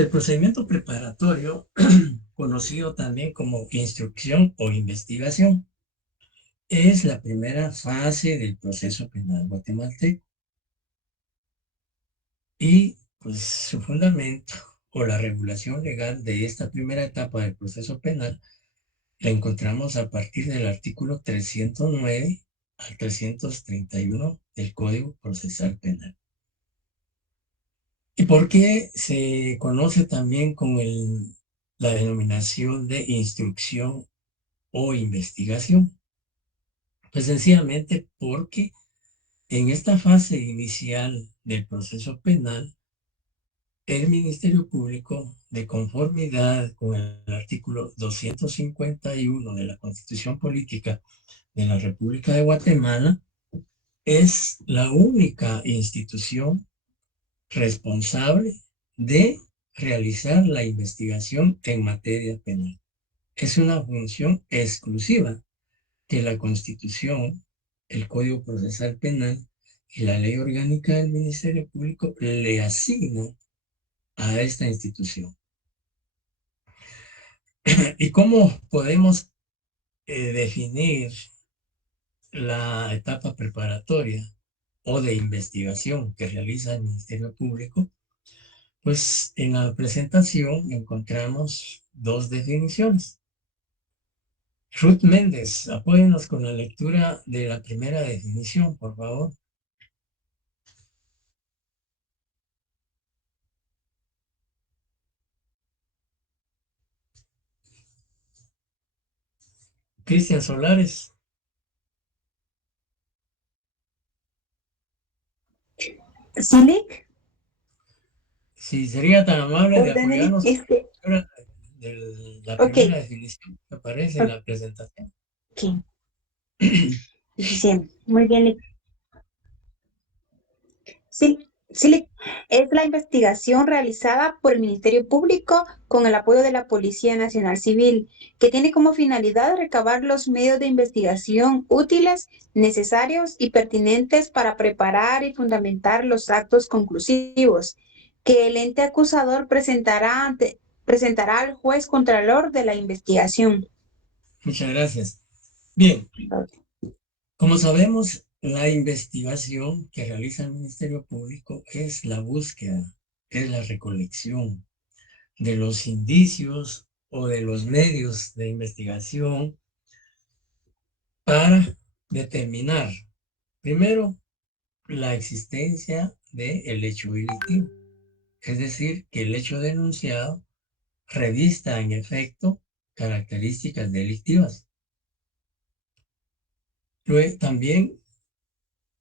El procedimiento preparatorio, conocido también como instrucción o investigación, es la primera fase del proceso penal guatemalteco y pues su fundamento o la regulación legal de esta primera etapa del proceso penal la encontramos a partir del artículo 309 al 331 del Código Procesal Penal. ¿Y por qué se conoce también con la denominación de instrucción o investigación? Pues sencillamente porque en esta fase inicial del proceso penal, el Ministerio Público, de conformidad con el artículo 251 de la Constitución Política de la República de Guatemala, es la única institución responsable de realizar la investigación en materia penal. Es una función exclusiva que la Constitución, el Código Procesal Penal y la Ley Orgánica del Ministerio Público le asignan a esta institución. ¿Y cómo podemos definir la etapa preparatoria o de investigación que realiza el Ministerio Público? Pues en la presentación encontramos dos definiciones. Ruth Méndez, apóyenos con la lectura de la primera definición, por favor. Cristian Solares. ¿Silic? Si sería tan amable de Ordeneli, apoyarnos con la lectura de la ok, primera definición que aparece en la presentación. ok, suficiente. Muy bien. Silic es la investigación realizada por el Ministerio Público con el apoyo de la Policía Nacional Civil, que tiene como finalidad recabar los medios de investigación útiles, necesarios y pertinentes para preparar y fundamentar los actos conclusivos que el ente acusador presentará al juez contralor de la investigación. Muchas gracias. Bien, como sabemos, la investigación que realiza el Ministerio Público es la búsqueda, es la recolección de los indicios o de los medios de investigación para determinar, primero, la existencia del hecho delictivo, es decir, que el hecho denunciado revista en efecto características delictivas. Luego, también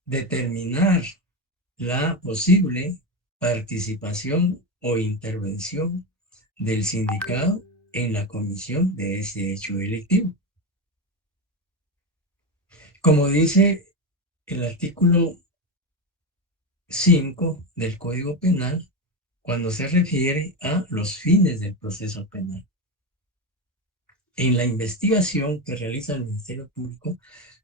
determinar la posible participación o intervención del sindicado en la comisión de ese hecho delictivo. Como dice el artículo 5 del Código Penal, cuando se refiere a los fines del proceso penal. En la investigación que realiza el Ministerio Público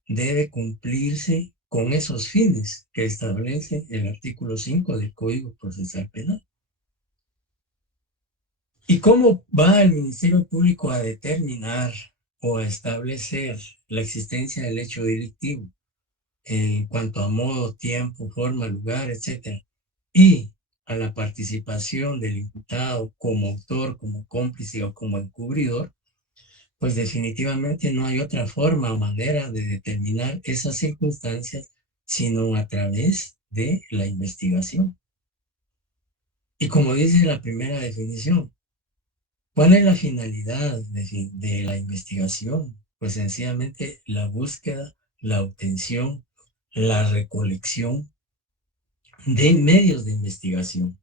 debe cumplirse con esos fines que establece el artículo 5 del Código Procesal Penal. ¿Y cómo va el Ministerio Público a determinar o a establecer la existencia del hecho delictivo en cuanto a modo, tiempo, forma, lugar, etcétera? Y a la participación del imputado como autor, como cómplice o como encubridor, pues definitivamente no hay otra forma o manera de determinar esas circunstancias sino a través de la investigación. Y como dice la primera definición, ¿cuál es la finalidad de la investigación? Pues sencillamente la búsqueda, la obtención, la recolección de medios de investigación.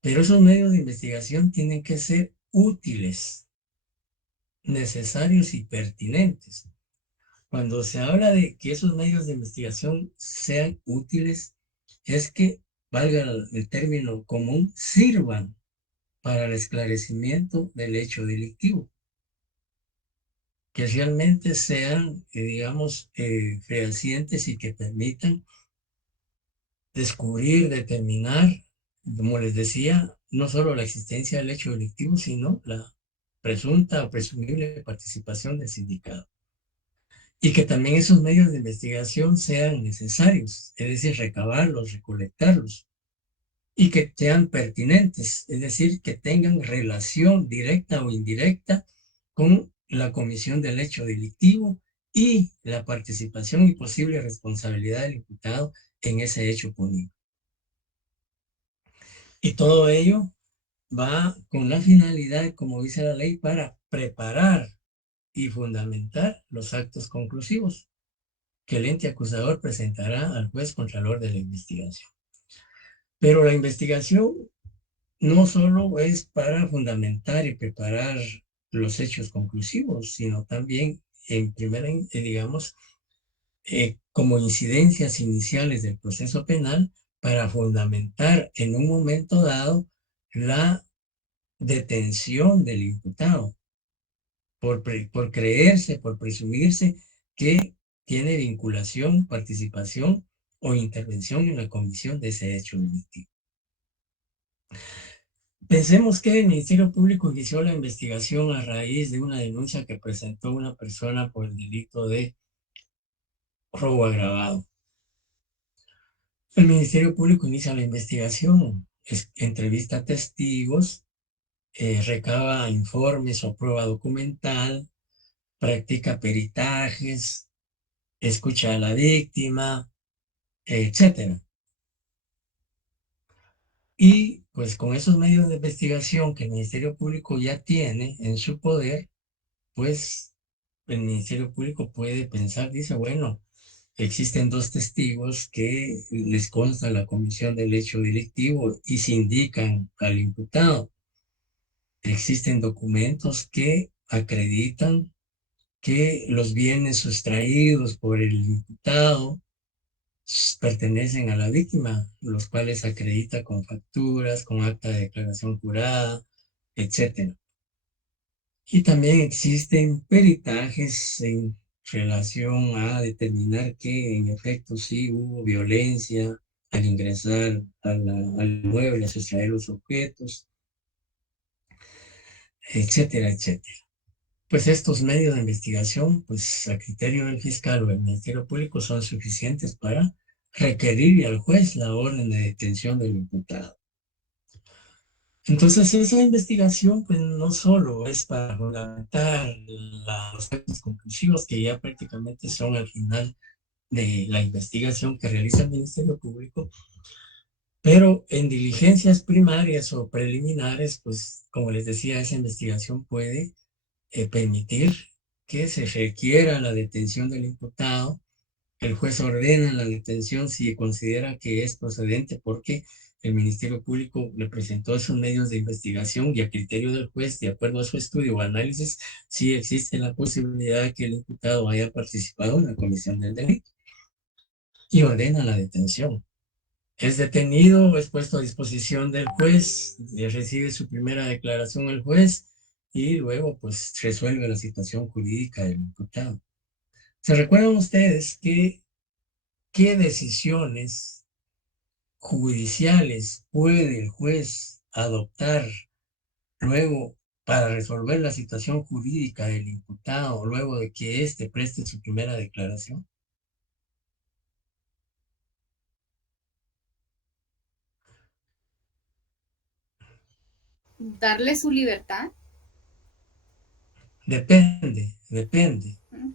Pero esos medios de investigación tienen que ser útiles, necesarios y pertinentes. Cuando se habla de que esos medios de investigación sean útiles, es que, valga el término común, sirvan para el esclarecimiento del hecho delictivo, que realmente sean, digamos, fehacientes y que permitan descubrir, determinar como les decía, no solo la existencia del hecho delictivo, sino la presunta o presumible participación del sindicado. Y que también esos medios de investigación sean necesarios, es decir, recabarlos, recolectarlos, y que sean pertinentes, es decir, que tengan relación directa o indirecta con la comisión del hecho delictivo y la participación y posible responsabilidad del imputado en ese hecho punido. Y todo ello va con la finalidad, como dice la ley, para preparar y fundamentar los actos conclusivos que el ente acusador presentará al juez contralor de la investigación. Pero la investigación no solo es para fundamentar y preparar los hechos conclusivos, sino también en primera, digamos, como incidencias iniciales del proceso penal para fundamentar en un momento dado la detención del imputado por creerse, por presumirse que tiene vinculación, participación o intervención en la comisión de ese hecho delictivo. Pensemos que el Ministerio Público inició la investigación a raíz de una denuncia que presentó una persona por el delito de robo agravado. El Ministerio Público inicia la investigación, entrevista a testigos, recaba informes o prueba documental, practica peritajes, escucha a la víctima, etcétera. Y pues con esos medios de investigación que el Ministerio Público ya tiene en su poder, pues el Ministerio Público puede pensar, dice, bueno, existen dos testigos que les consta la comisión del hecho delictivo y se indican al imputado. Existen documentos que acreditan que los bienes sustraídos por el imputado pertenecen a la víctima, los cuales acredita con facturas, con acta de declaración jurada, etcétera. Y también existen peritajes en relación a determinar que en efecto sí hubo violencia al ingresar al mueble, a sustraer los objetos, etcétera, etcétera. Pues estos medios de investigación, pues a criterio del fiscal o del Ministerio Público, son suficientes para requerir al juez la orden de detención del imputado. Entonces esa investigación pues no solo es para fundamentar los actos conclusivos que ya prácticamente son al final de la investigación que realiza el Ministerio Público, pero en diligencias primarias o preliminares, pues como les decía, esa investigación puede permitir que se requiera la detención del imputado. El juez ordena la detención si considera que es procedente porque el Ministerio Público le presentó esos medios de investigación y a criterio del juez, de acuerdo a su estudio o análisis, sí existe la posibilidad de que el imputado haya participado en la comisión del delito y ordena la detención. Es detenido, es puesto a disposición del juez, recibe su primera declaración el juez y luego pues resuelve la situación jurídica del imputado. ¿Se recuerdan ustedes que qué decisiones judiciales puede el juez adoptar luego para resolver la situación jurídica del imputado luego de que éste preste su primera declaración? Darle su libertad. Depende.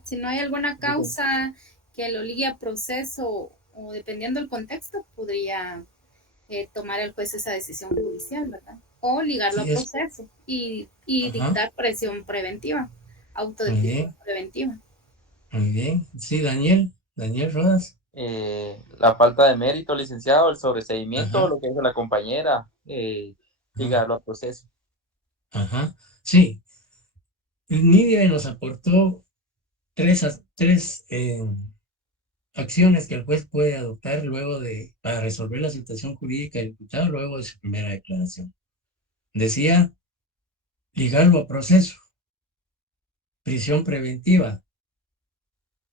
Si no hay alguna causa que lo ligue a proceso o dependiendo del contexto, podría tomar el juez esa decisión judicial, ¿verdad? O ligarlo Sí, a proceso y dictar presión preventiva, autodefinición preventiva. Muy bien. Sí, Daniel Rodas. La falta de mérito, licenciado, el sobreseimiento, lo que hizo la compañera, ligarlo al proceso. Ajá, sí. Nidia nos aportó tres acciones que el juez puede adoptar para resolver la situación jurídica del imputado luego de su primera declaración. Decía, ligarlo a proceso, prisión preventiva,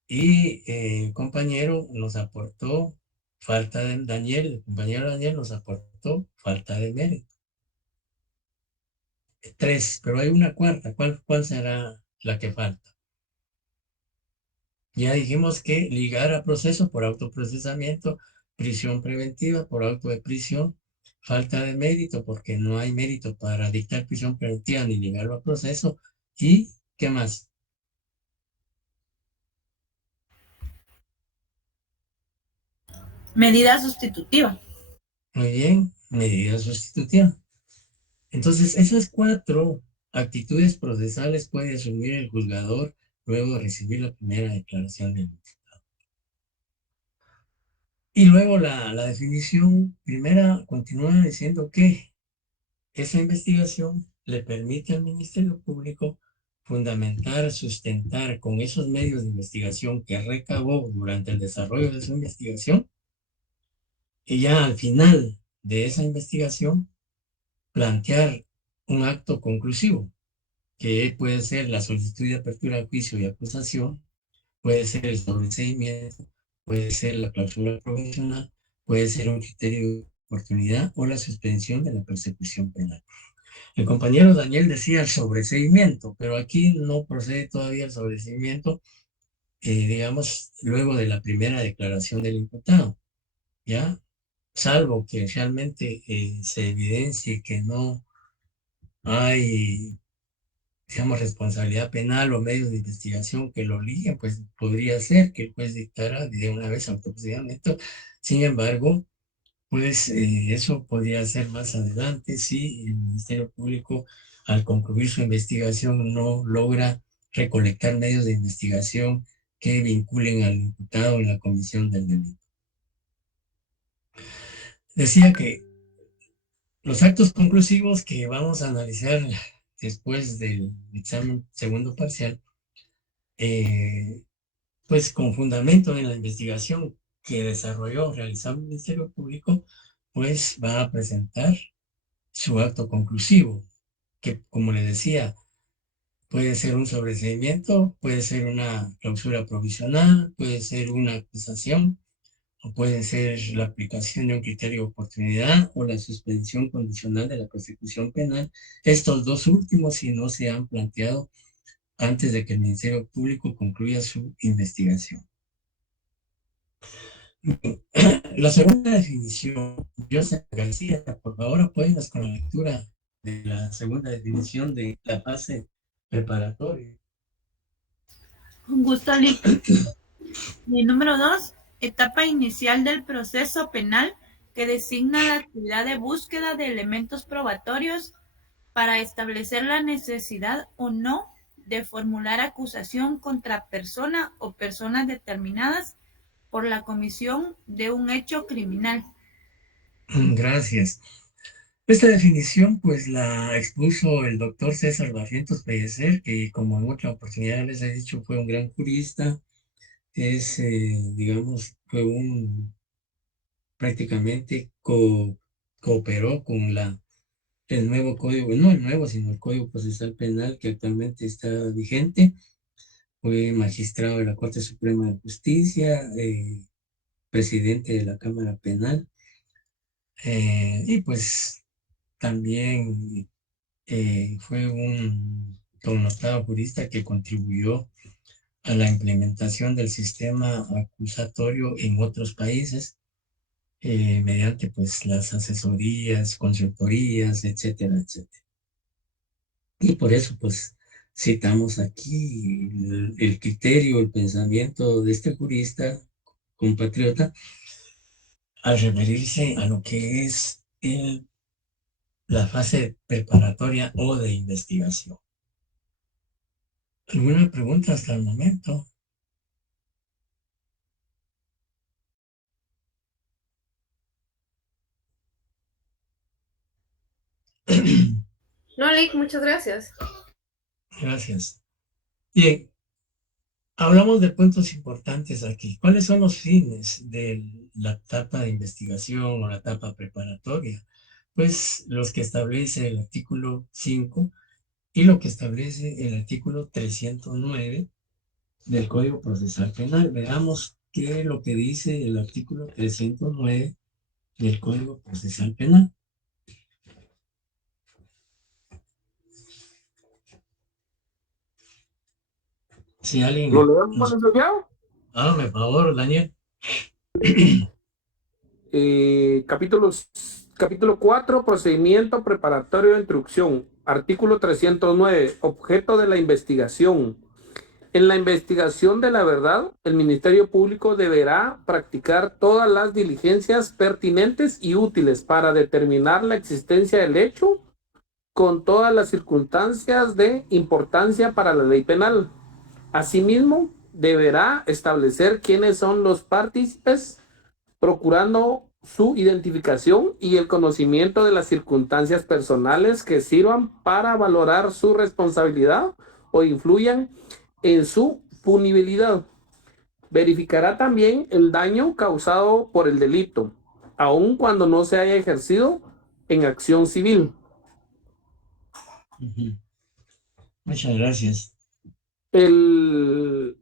y el compañero nos aportó falta de Daniel, el compañero Daniel nos aportó falta de mérito. 3, pero hay una cuarta. ¿Cuál será la que falta? Ya dijimos que ligar a proceso por autoprocesamiento, prisión preventiva por auto de prisión, falta de mérito porque no hay mérito para dictar prisión preventiva ni ligarlo a proceso. ¿Y qué más? Medida sustitutiva. Muy bien, medida sustitutiva. Entonces, esas 4 actitudes procesales puede asumir el juzgador luego de recibir la primera declaración del imputado. Y luego la definición primera continúa diciendo que esa investigación le permite al Ministerio Público fundamentar, sustentar con esos medios de investigación que recabó durante el desarrollo de su investigación, y ya al final de esa investigación plantear un acto conclusivo, que puede ser la solicitud de apertura de juicio y acusación, puede ser el sobreseimiento, puede ser la cláusula provisional, puede ser un criterio de oportunidad o la suspensión de la persecución penal. El compañero Daniel decía el sobreseimiento, pero aquí no procede todavía el sobreseimiento, digamos, luego de la primera declaración del imputado, ¿ya? Salvo que realmente se evidencie que no hay, digamos, responsabilidad penal o medios de investigación que lo obliguen, pues podría ser que el juez dictara de una vez autoprocedimiento. Sin embargo, pues eso podría ser más adelante si el Ministerio Público, al concluir su investigación, no logra recolectar medios de investigación que vinculen al imputado en la comisión del delito. Decía que los actos conclusivos que vamos a analizar después del examen segundo parcial, pues con fundamento en la investigación que desarrolló, realizó el Ministerio Público, pues va a presentar su acto conclusivo, que como le decía, puede ser un sobreseimiento, puede ser una clausura provisional, puede ser una acusación, o puede ser la aplicación de un criterio de oportunidad o la suspensión condicional de la persecución penal. Estos dos últimos, si no se han planteado antes de que el Ministerio Público concluya su investigación. La segunda definición, Joseph García, por favor apóyenos con la lectura de la segunda definición de la fase preparatoria. Un gusto, Lick. Número 2, etapa inicial del proceso penal que designa la actividad de búsqueda de elementos probatorios para establecer la necesidad o no de formular acusación contra persona o personas determinadas por la comisión de un hecho criminal. Gracias. Esta definición pues la expuso el doctor César Barrientos Pellecer, que como en otra oportunidad les he dicho fue un gran jurista, es, digamos, prácticamente cooperó con el nuevo código, no el nuevo, sino el Código Procesal Penal que actualmente está vigente. Fue magistrado de la Corte Suprema de Justicia, presidente de la Cámara Penal, y pues también fue un connotado jurista que contribuyó a la implementación del sistema acusatorio en otros países, mediante pues las asesorías, consultorías, etcétera, etcétera. Y por eso pues citamos aquí el criterio, el pensamiento de este jurista compatriota al referirse a lo que es la fase preparatoria o de investigación. ¿Alguna pregunta hasta el momento? No, Lick, muchas gracias. Gracias. Bien, hablamos de puntos importantes aquí. ¿Cuáles son los fines de la etapa de investigación o la etapa preparatoria? Pues los que establece el artículo 5 y lo que establece el artículo 309 del Código Procesal Penal. Veamos que lo que dice el artículo 309 del Código Procesal Penal. Si alguien... ¿Lo leemos, licenciado? Hágame favor, Daniel. Capítulo 4, procedimiento preparatorio de instrucción. Artículo 309, objeto de la investigación. En la investigación de la verdad, el Ministerio Público deberá practicar todas las diligencias pertinentes y útiles para determinar la existencia del hecho con todas las circunstancias de importancia para la ley penal. Asimismo, deberá establecer quiénes son los partícipes, procurando su identificación y el conocimiento de las circunstancias personales que sirvan para valorar su responsabilidad o influyan en su punibilidad. Verificará también el daño causado por el delito, aun cuando no se haya ejercido en acción civil. Muchas gracias. El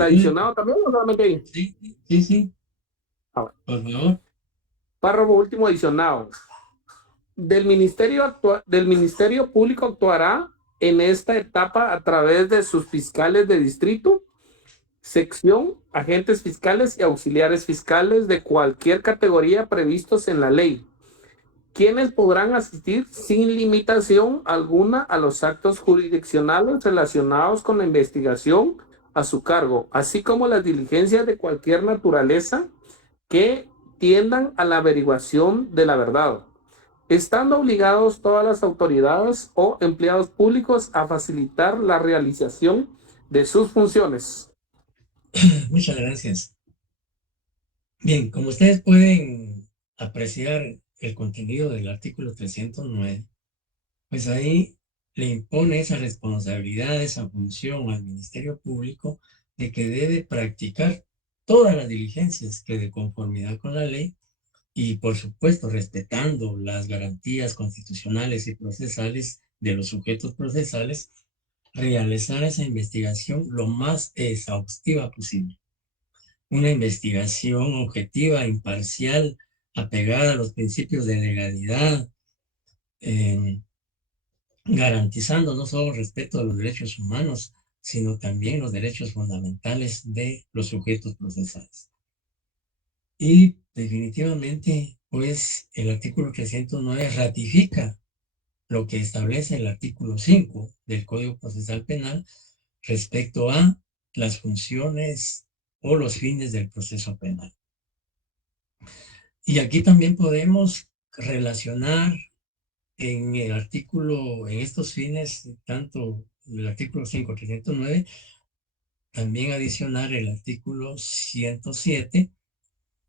adicionado también, ¿o solamente ahí? Sí. Por favor. Párrafo último adicionado. Del Ministerio Público actuará en esta etapa a través de sus fiscales de distrito, sección, agentes fiscales y auxiliares fiscales de cualquier categoría previstos en la ley, quienes podrán asistir sin limitación alguna a los actos jurisdiccionales relacionados con la investigación a su cargo, así como las diligencias de cualquier naturaleza que tiendan a la averiguación de la verdad, estando obligados todas las autoridades o empleados públicos a facilitar la realización de sus funciones. Muchas gracias. Bien, como ustedes pueden apreciar el contenido del artículo 309, pues ahí le impone esa responsabilidad, esa función al Ministerio Público de que debe practicar todas las diligencias que de conformidad con la ley y por supuesto respetando las garantías constitucionales y procesales de los sujetos procesales, realizar esa investigación lo más exhaustiva posible. Una investigación objetiva, imparcial, apegada a los principios de legalidad, garantizando no solo el respeto a los derechos humanos, sino también los derechos fundamentales de los sujetos procesales. Y definitivamente, pues, el artículo 309 ratifica lo que establece el artículo 5 del Código Procesal Penal respecto a las funciones o los fines del proceso penal. Y aquí también podemos relacionar en el artículo, en estos fines, tanto el artículo 5, 309, también adicionar el artículo 107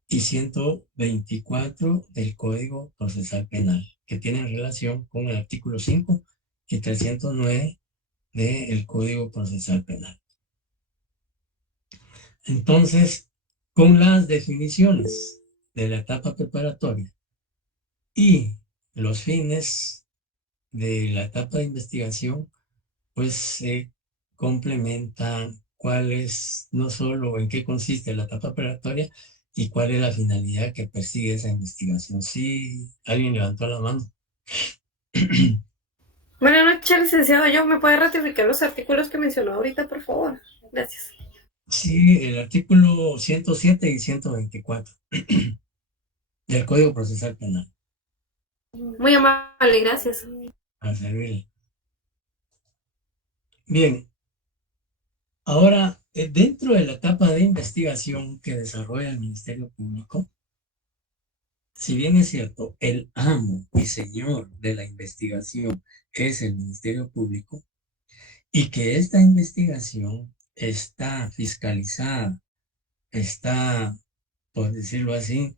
y 124 del Código Procesal Penal, que tienen relación con el artículo 5 y 309 del Código Procesal Penal. Entonces, con las definiciones de la etapa preparatoria y los fines de la etapa de investigación, pues se complementan cuáles, no solo en qué consiste la etapa preparatoria y cuál es la finalidad que persigue esa investigación. Sí, alguien levantó la mano. Buenas noches, licenciado. ¿Me puede ratificar los artículos que mencionó ahorita, por favor? Gracias. Sí, el artículo 107 y 124 del Código Procesal Penal. Muy amable, gracias. A servirle. Bien, ahora, dentro de la etapa de investigación que desarrolla el Ministerio Público, si bien es cierto, el amo y señor de la investigación es el Ministerio Público, y que esta investigación está fiscalizada, está, por decirlo así,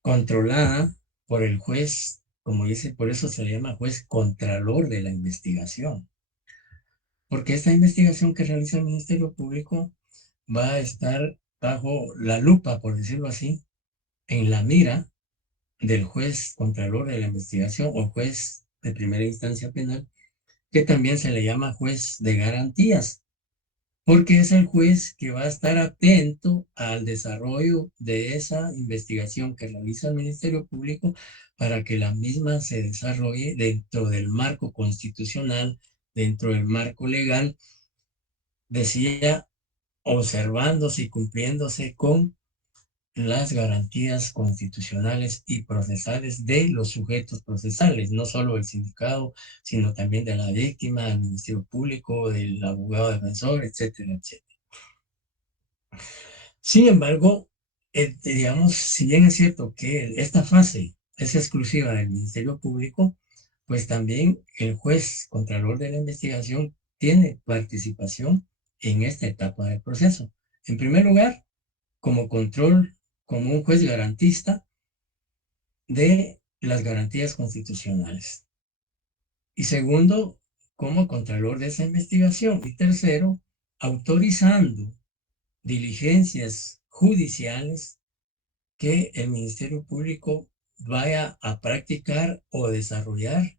controlada por el juez, como dice, por eso se le llama juez contralor de la investigación. Porque esta investigación que realiza el Ministerio Público va a estar bajo la lupa, por decirlo así, en la mira del juez contralor de la investigación o juez de primera instancia penal, que también se le llama juez de garantías. porque es el juez que va a estar atento al desarrollo de esa investigación que realiza el Ministerio Público para que la misma se desarrolle dentro del marco constitucional, dentro del marco legal, decía, observándose y cumpliéndose con las garantías constitucionales y procesales de los sujetos procesales, no solo del sindicado, sino también de la víctima, del Ministerio Público, del abogado defensor, etcétera, etcétera. Sin embargo, digamos, si bien es cierto que esta fase es exclusiva del Ministerio Público, pues también el juez contralor de la investigación tiene participación en esta etapa del proceso. En primer lugar, como control, como un juez garantista de las garantías constitucionales. Y segundo, como contralor de esa investigación. Y tercero, autorizando diligencias judiciales que el Ministerio Público vaya a practicar o desarrollar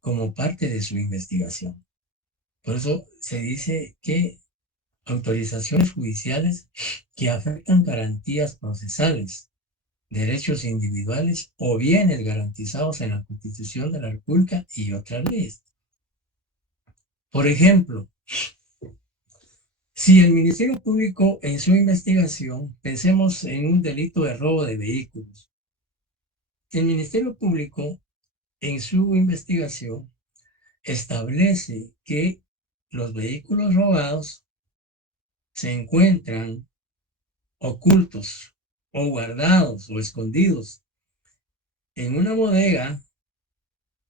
como parte de su investigación. Por eso se dice que autorizaciones judiciales que afectan garantías procesales, derechos individuales o bienes garantizados en la Constitución de la República y otras leyes. Por ejemplo, si el Ministerio Público en su investigación, pensemos en un delito de robo de vehículos, el Ministerio Público en su investigación establece que los vehículos robados se encuentran ocultos o guardados o escondidos en una bodega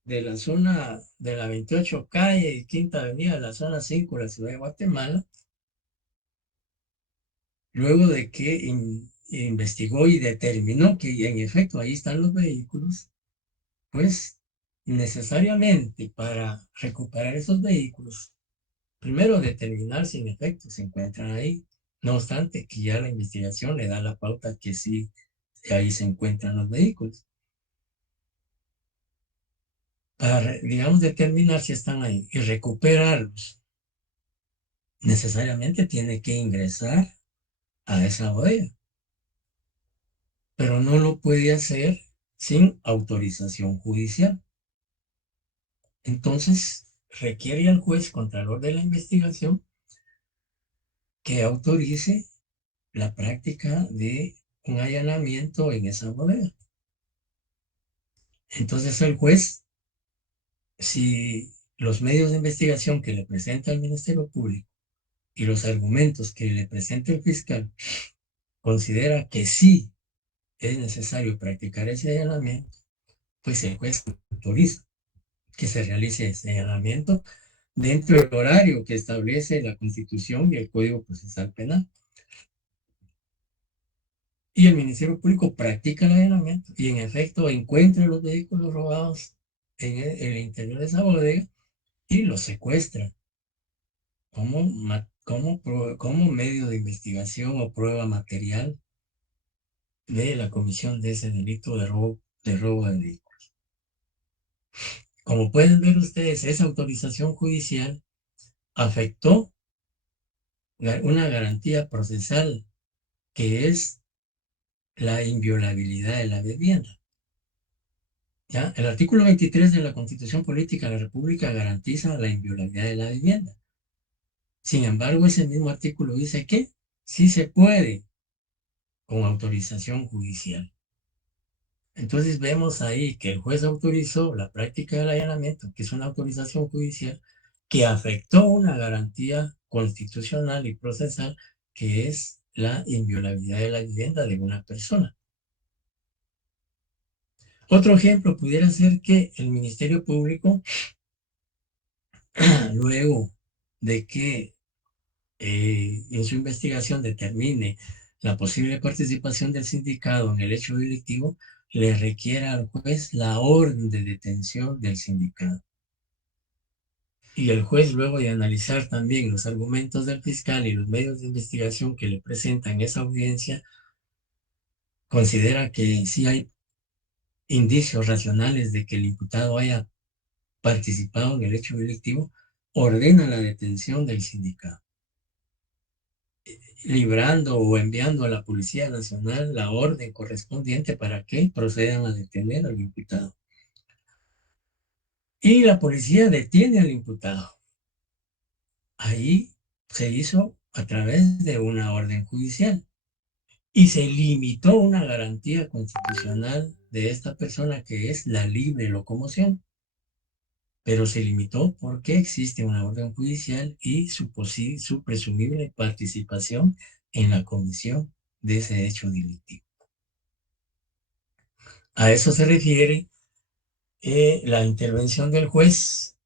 de la zona de la 28 calle y Quinta Avenida de la zona 5 de la ciudad de Guatemala, luego de que investigó y determinó que en efecto ahí están los vehículos, pues necesariamente para recuperar esos vehículos, primero determinar si en efecto se encuentran ahí, no obstante que ya la investigación le da la pauta que sí, ahí se encuentran los vehículos. Para, digamos, determinar si están ahí y recuperarlos, necesariamente tiene que ingresar a esa bodega, pero no lo puede hacer sin autorización judicial. Entonces, requiere al juez contralor de la investigación que autorice la práctica de un allanamiento en esa bodega. Entonces, el juez, si los medios de investigación que le presenta el Ministerio Público y los argumentos que le presenta el fiscal considera que sí es necesario practicar ese allanamiento, pues el juez autoriza que se realice ese allanamiento dentro del horario que establece la Constitución y el Código Procesal Penal. Y el Ministerio Público practica el allanamiento y en efecto encuentra los vehículos robados en el interior de esa bodega y los secuestra como medio de investigación o prueba material de la comisión de ese delito de robo de vehículos. Como pueden ver ustedes, esa autorización judicial afectó una garantía procesal que es la inviolabilidad de la vivienda. ¿Ya? El artículo 23 de la Constitución Política de la República garantiza la inviolabilidad de la vivienda. Sin embargo, ese mismo artículo dice que sí se puede con autorización judicial. Entonces vemos ahí que el juez autorizó la práctica del allanamiento, que es una autorización judicial, que afectó una garantía constitucional y procesal, que es la inviolabilidad de la vivienda de una persona. Otro ejemplo pudiera ser que el Ministerio Público, luego de que en su investigación determine la posible participación del sindicado en el hecho delictivo, le requiera al juez la orden de detención del sindicado. Y el juez, luego de analizar también los argumentos del fiscal y los medios de investigación que le presentan esa audiencia, considera que sí hay indicios racionales de que el imputado haya participado en el hecho delictivo, ordena la detención del sindicado. librando o enviando a la Policía Nacional la orden correspondiente para que procedan a detener al imputado. Y la policía detiene al imputado. Ahí se hizo a través de una orden judicial y se limitó una garantía constitucional de esta persona, que es la libre locomoción. Pero se limitó porque existe una orden judicial y su presumible participación en la comisión de ese hecho delictivo. A eso se refiere la intervención del juez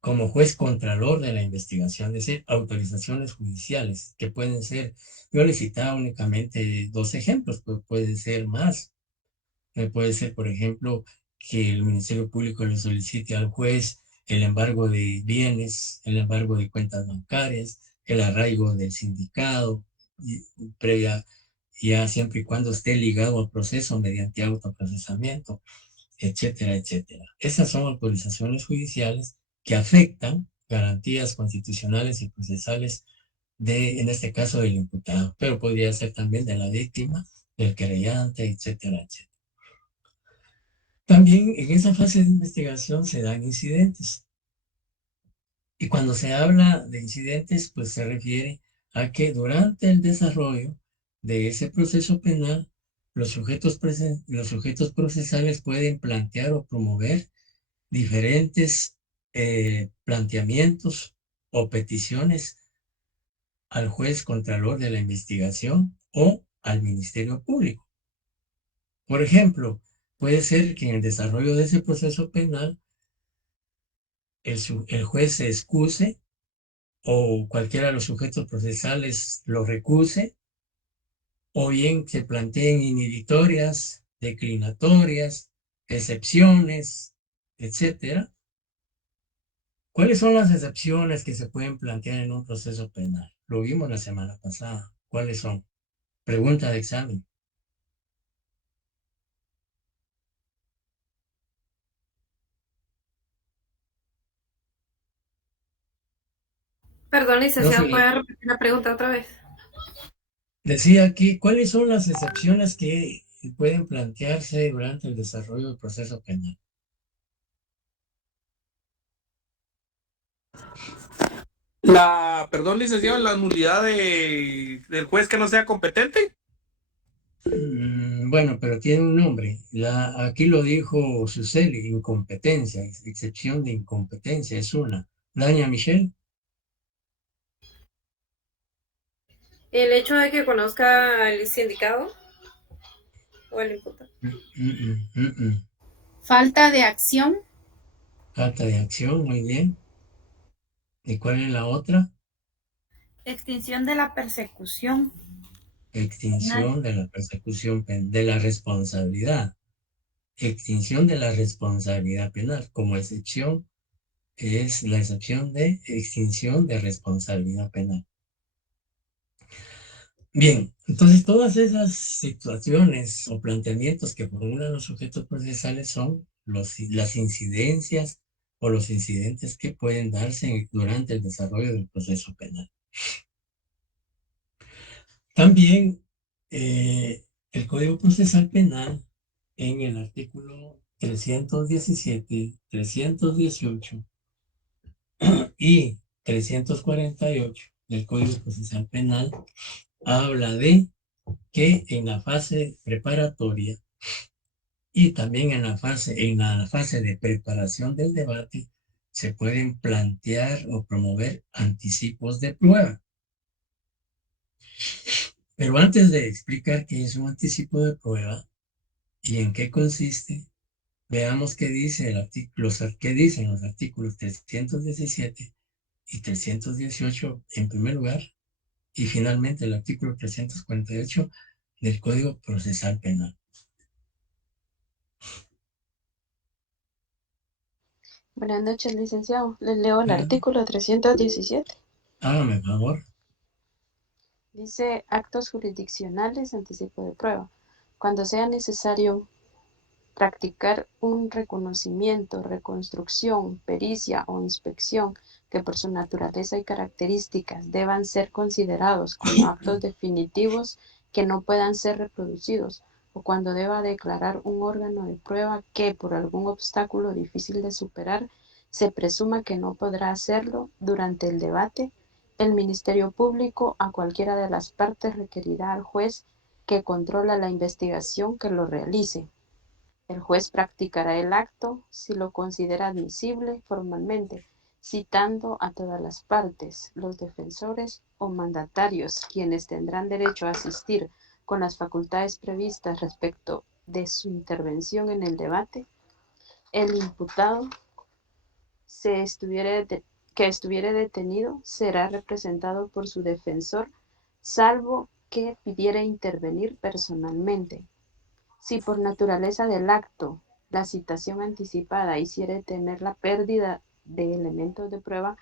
como juez contralor de la investigación, es decir, autorizaciones judiciales que pueden ser, yo le citaba únicamente 2 ejemplos, pero pueden ser más. Puede ser, por ejemplo, que el Ministerio Público le solicite al juez el embargo de bienes, el embargo de cuentas bancarias, el arraigo del sindicado, previa, ya siempre y cuando esté ligado al proceso mediante autoprocesamiento, etcétera, etcétera. Esas son autorizaciones judiciales que afectan garantías constitucionales y procesales en este caso, del imputado, pero podría ser también de la víctima, del querellante, etcétera, etcétera. También en esa fase de investigación se dan incidentes. Y cuando se habla de incidentes, pues se refiere a que durante el desarrollo de ese proceso penal, los sujetos procesales pueden plantear o promover diferentes planteamientos o peticiones al juez contralor de la investigación o al Ministerio Público. Por ejemplo, puede ser que en el desarrollo de ese proceso penal el juez se excuse o cualquiera de los sujetos procesales lo recuse, o bien se planteen inhibitorias, declinatorias, excepciones, etcétera. ¿Cuáles son las excepciones que se pueden plantear en un proceso penal? Lo vimos la semana pasada. ¿Cuáles son? Pregunta de examen. Perdón, No licenciado, sé, ¿puede repetir la pregunta otra vez? decía aquí, ¿cuáles son las excepciones que pueden plantearse durante el desarrollo del proceso penal? Perdón, licenciado, la nulidad del juez que no sea competente. Bueno, pero tiene un nombre. Aquí lo dijo Suseli, incompetencia, excepción de incompetencia, es una. Daña Michelle. El hecho de que conozca al sindicado o el imputado. Falta de acción. Falta de acción, muy bien. ¿Y cuál es la otra? Extinción de la persecución. Extinción de la persecución, de la responsabilidad. Extinción de la responsabilidad penal. Como excepción es la excepción de extinción de responsabilidad penal. Bien, entonces todas esas situaciones o planteamientos que formulan los sujetos procesales son las incidencias o los incidentes que pueden darse durante el desarrollo del proceso penal. También el Código Procesal Penal, en el artículo 317, 318 y 348 del Código Procesal Penal, habla de que en la fase preparatoria y también en la fase de preparación del debate se pueden plantear o promover anticipos de prueba. Pero antes de explicar qué es un anticipo de prueba y en qué consiste, veamos qué dice qué dicen los artículos 317 y 318 en primer lugar, y finalmente el artículo 348 del Código Procesal Penal. Buenas noches, licenciado. Les leo el artículo 317. Hágame el favor. Dice actos jurisdiccionales, anticipo de prueba. Cuando sea necesario practicar un reconocimiento, reconstrucción, pericia o inspección que por su naturaleza y características deban ser considerados como actos definitivos que no puedan ser reproducidos, o cuando deba declarar un órgano de prueba que, por algún obstáculo difícil de superar, se presuma que no podrá hacerlo durante el debate, el Ministerio Público a cualquiera de las partes requerirá al juez que controla la investigación que lo realice. El juez practicará el acto si lo considera admisible formalmente, citando a todas las partes, los defensores o mandatarios, quienes tendrán derecho a asistir con las facultades previstas respecto de su intervención en el debate. El imputado que estuviere detenido será representado por su defensor, salvo que pidiera intervenir personalmente. Si por naturaleza del acto la citación anticipada hiciere temer la pérdida de elementos de prueba,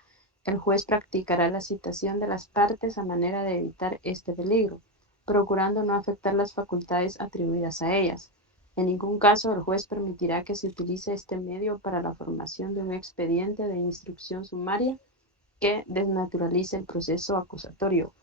el juez practicará la citación de las partes a manera de evitar este peligro, procurando no afectar las facultades atribuidas a ellas. En ningún caso el juez permitirá que se utilice este medio para la formación de un expediente de instrucción sumaria que desnaturalice el proceso acusatorio.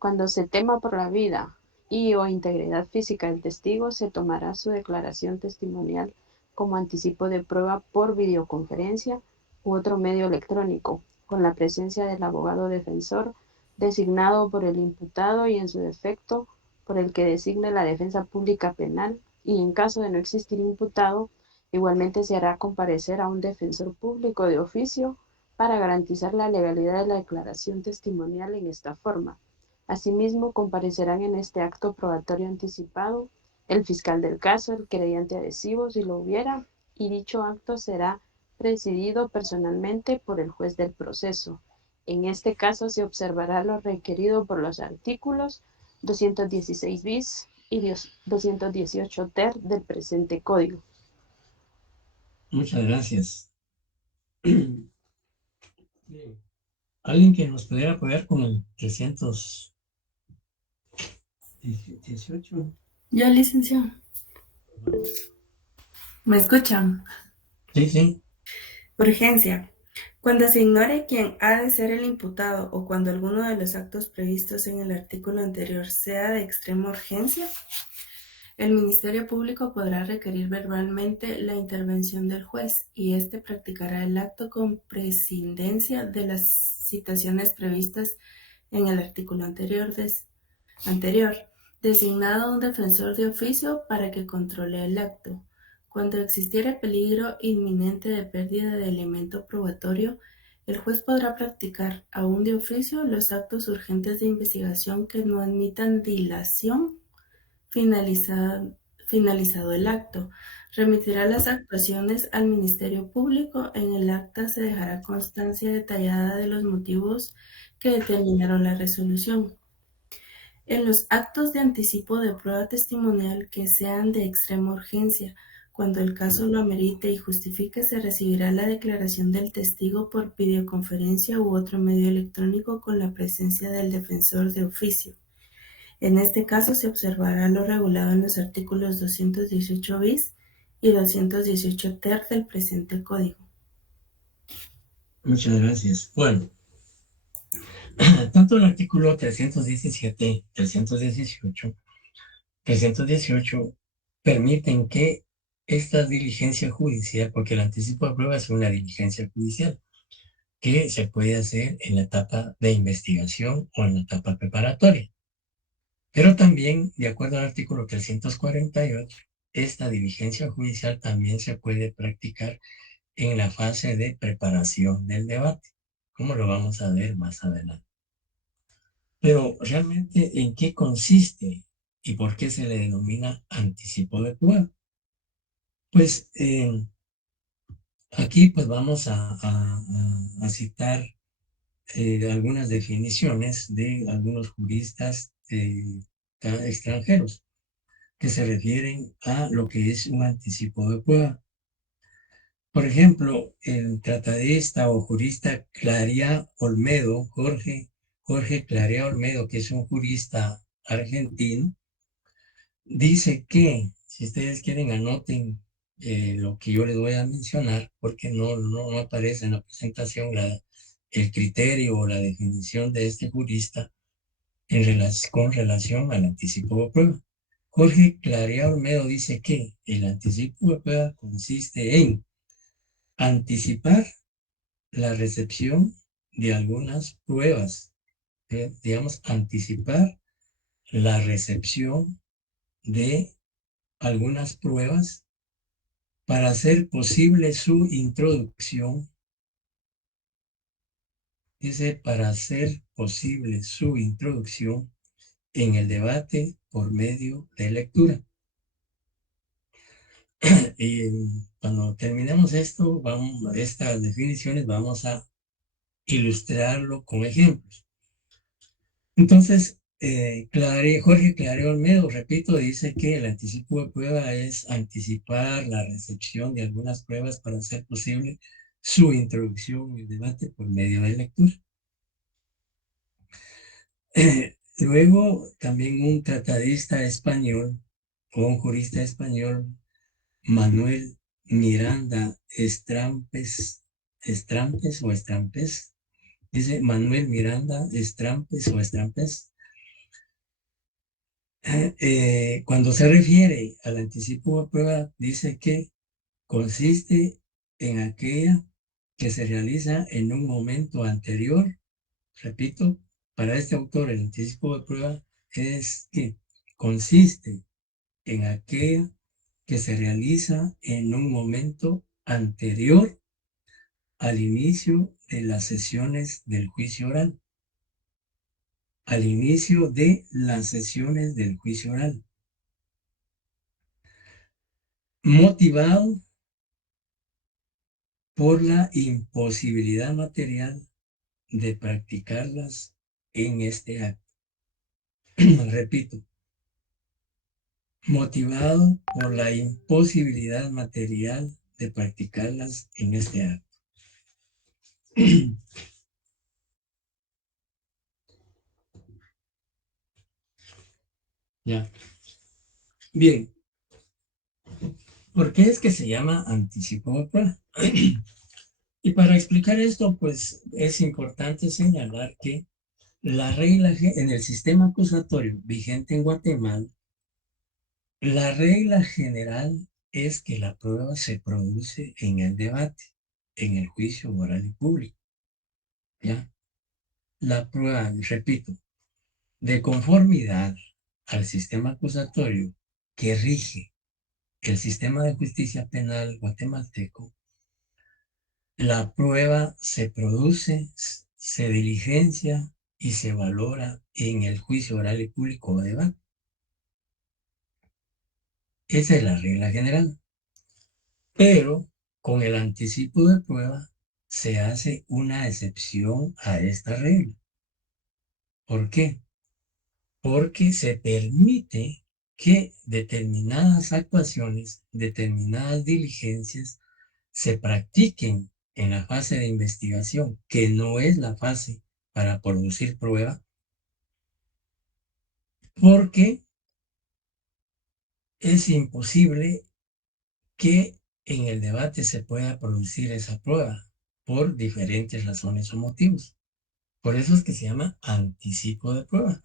Cuando se tema por la vida y o integridad física del testigo, se tomará su declaración testimonial como anticipo de prueba por videoconferencia u otro medio electrónico, con la presencia del abogado defensor designado por el imputado y en su defecto por el que designe la defensa pública penal, y en caso de no existir imputado, igualmente se hará comparecer a un defensor público de oficio para garantizar la legalidad de la declaración testimonial en esta forma. Asimismo, comparecerán en este acto probatorio anticipado el fiscal del caso, el querellante adhesivo si lo hubiera, y dicho acto será presidido personalmente por el juez del proceso. En este caso se observará lo requerido por los artículos 216 bis y 218 ter del presente código. Muchas gracias. ¿Alguien que nos pudiera apoyar con el 318? Yo, licenciado. ¿Me escuchan? Sí, sí. Urgencia. Cuando se ignore quién ha de ser el imputado o cuando alguno de los actos previstos en el artículo anterior sea de extrema urgencia, el Ministerio Público podrá requerir verbalmente la intervención del juez y éste practicará el acto con prescindencia de las citaciones previstas en el artículo anterior, designado un defensor de oficio para que controle el acto. Cuando existiere peligro inminente de pérdida de elemento probatorio, el juez podrá practicar aún de oficio los actos urgentes de investigación que no admitan dilación finalizado el acto. Remitirá las actuaciones al Ministerio Público. En el acta se dejará constancia detallada de los motivos que determinaron la resolución. En los actos de anticipo de prueba testimonial que sean de extrema urgencia, cuando el caso lo amerite y justifique, se recibirá la declaración del testigo por videoconferencia u otro medio electrónico con la presencia del defensor de oficio. En este caso se observará lo regulado en los artículos 218 bis y 218 ter del presente código. Muchas gracias. Bueno, tanto el artículo 317, 318 permiten que esta diligencia judicial, porque el anticipo de prueba es una diligencia judicial, que se puede hacer en la etapa de investigación o en la etapa preparatoria. Pero también, de acuerdo al artículo 348, esta diligencia judicial también se puede practicar en la fase de preparación del debate, como lo vamos a ver más adelante. Pero realmente, ¿en qué consiste y por qué se le denomina anticipo de prueba? Pues aquí pues vamos a citar algunas definiciones de algunos juristas extranjeros que se refieren a lo que es un anticipo de prueba. Por ejemplo, el tratadista o jurista Claria Olmedo, Jorge Claria Olmedo, que es un jurista argentino, dice que, si ustedes quieren, anoten lo que yo les voy a mencionar, porque no aparece en la presentación el criterio o la definición de este jurista con relación al anticipo de prueba. Jorge Clarea Olmedo dice que el anticipo de prueba consiste en anticipar la recepción de algunas pruebas, digamos, anticipar la recepción de algunas pruebas para hacer posible su introducción. Dice, para hacer posible su introducción en el debate por medio de lectura. Y cuando terminemos estas definiciones, vamos a ilustrarlo con ejemplos. Entonces, Jorge Clarea Olmedo, repito, dice que el anticipo de prueba es anticipar la recepción de algunas pruebas para hacer posible su introducción en el debate por medio de lectura. Luego, también un tratadista español, o un jurista español, Manuel Miranda Estrampes, dice Manuel Miranda Estrampes, cuando se refiere al anticipo de prueba, dice que consiste en aquella que se realiza en un momento anterior. Repito, para este autor el anticipo de prueba es que consiste en aquella que se realiza en un momento anterior al inicio de las sesiones del juicio oral. Al inicio de las sesiones del juicio oral. Motivado por la imposibilidad material de practicarlas en este acto. Repito, motivado por la imposibilidad material de practicarlas en este acto. Ya. Bien. ¿Por qué es que se llama anticipo de prueba? Y para explicar esto, pues es importante señalar que la regla en el sistema acusatorio vigente en Guatemala, la regla general es que la prueba se produce en el debate, en el juicio oral y público. ¿Ya? La prueba, repito, de conformidad al sistema acusatorio que rige el sistema de justicia penal guatemalteco, la prueba se produce, se diligencia y se valora en el juicio oral y público o debate. Esa es la regla general. Pero con el anticipo de prueba se hace una excepción a esta regla. ¿Por qué? Porque se permite que determinadas actuaciones, determinadas diligencias se practiquen en la fase de investigación, que no es la fase para producir prueba, porque es imposible que en el debate se pueda producir esa prueba por diferentes razones o motivos. Por eso es que se llama anticipo de prueba,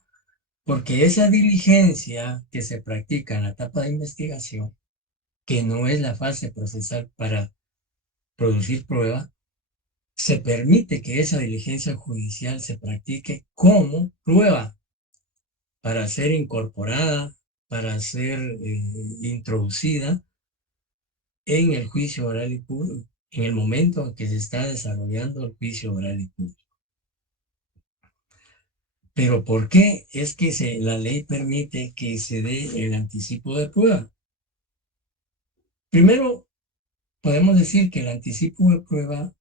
porque esa diligencia que se practica en la etapa de investigación, que no es la fase procesal para producir prueba, se permite que esa diligencia judicial se practique como prueba para ser incorporada, para ser introducida en el juicio oral y público, en el momento en que se está desarrollando el juicio oral y público. Pero ¿por qué es que la ley permite que se dé el anticipo de prueba? Primero, podemos decir que el anticipo de prueba,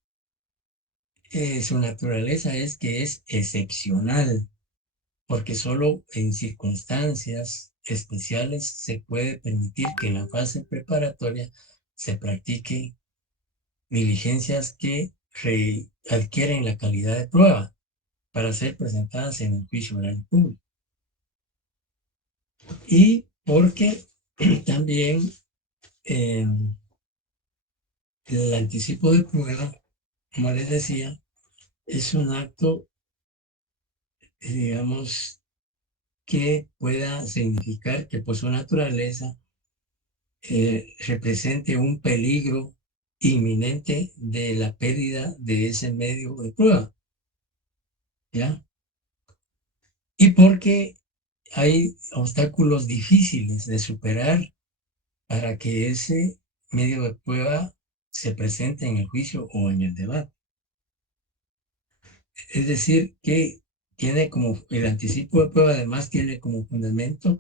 su naturaleza es que es excepcional, porque solo en circunstancias especiales se puede permitir que en la fase preparatoria se practique diligencias que adquieren la calidad de prueba para ser presentadas en el juicio oral público. Y porque también el anticipo de prueba, como les decía, es un acto, digamos, que pueda significar que por su naturaleza represente un peligro inminente de la pérdida de ese medio de prueba, ¿ya? Y porque hay obstáculos difíciles de superar para que ese medio de prueba se presente en el juicio o en el debate. Es decir, que tiene como el anticipo de prueba, además tiene como fundamento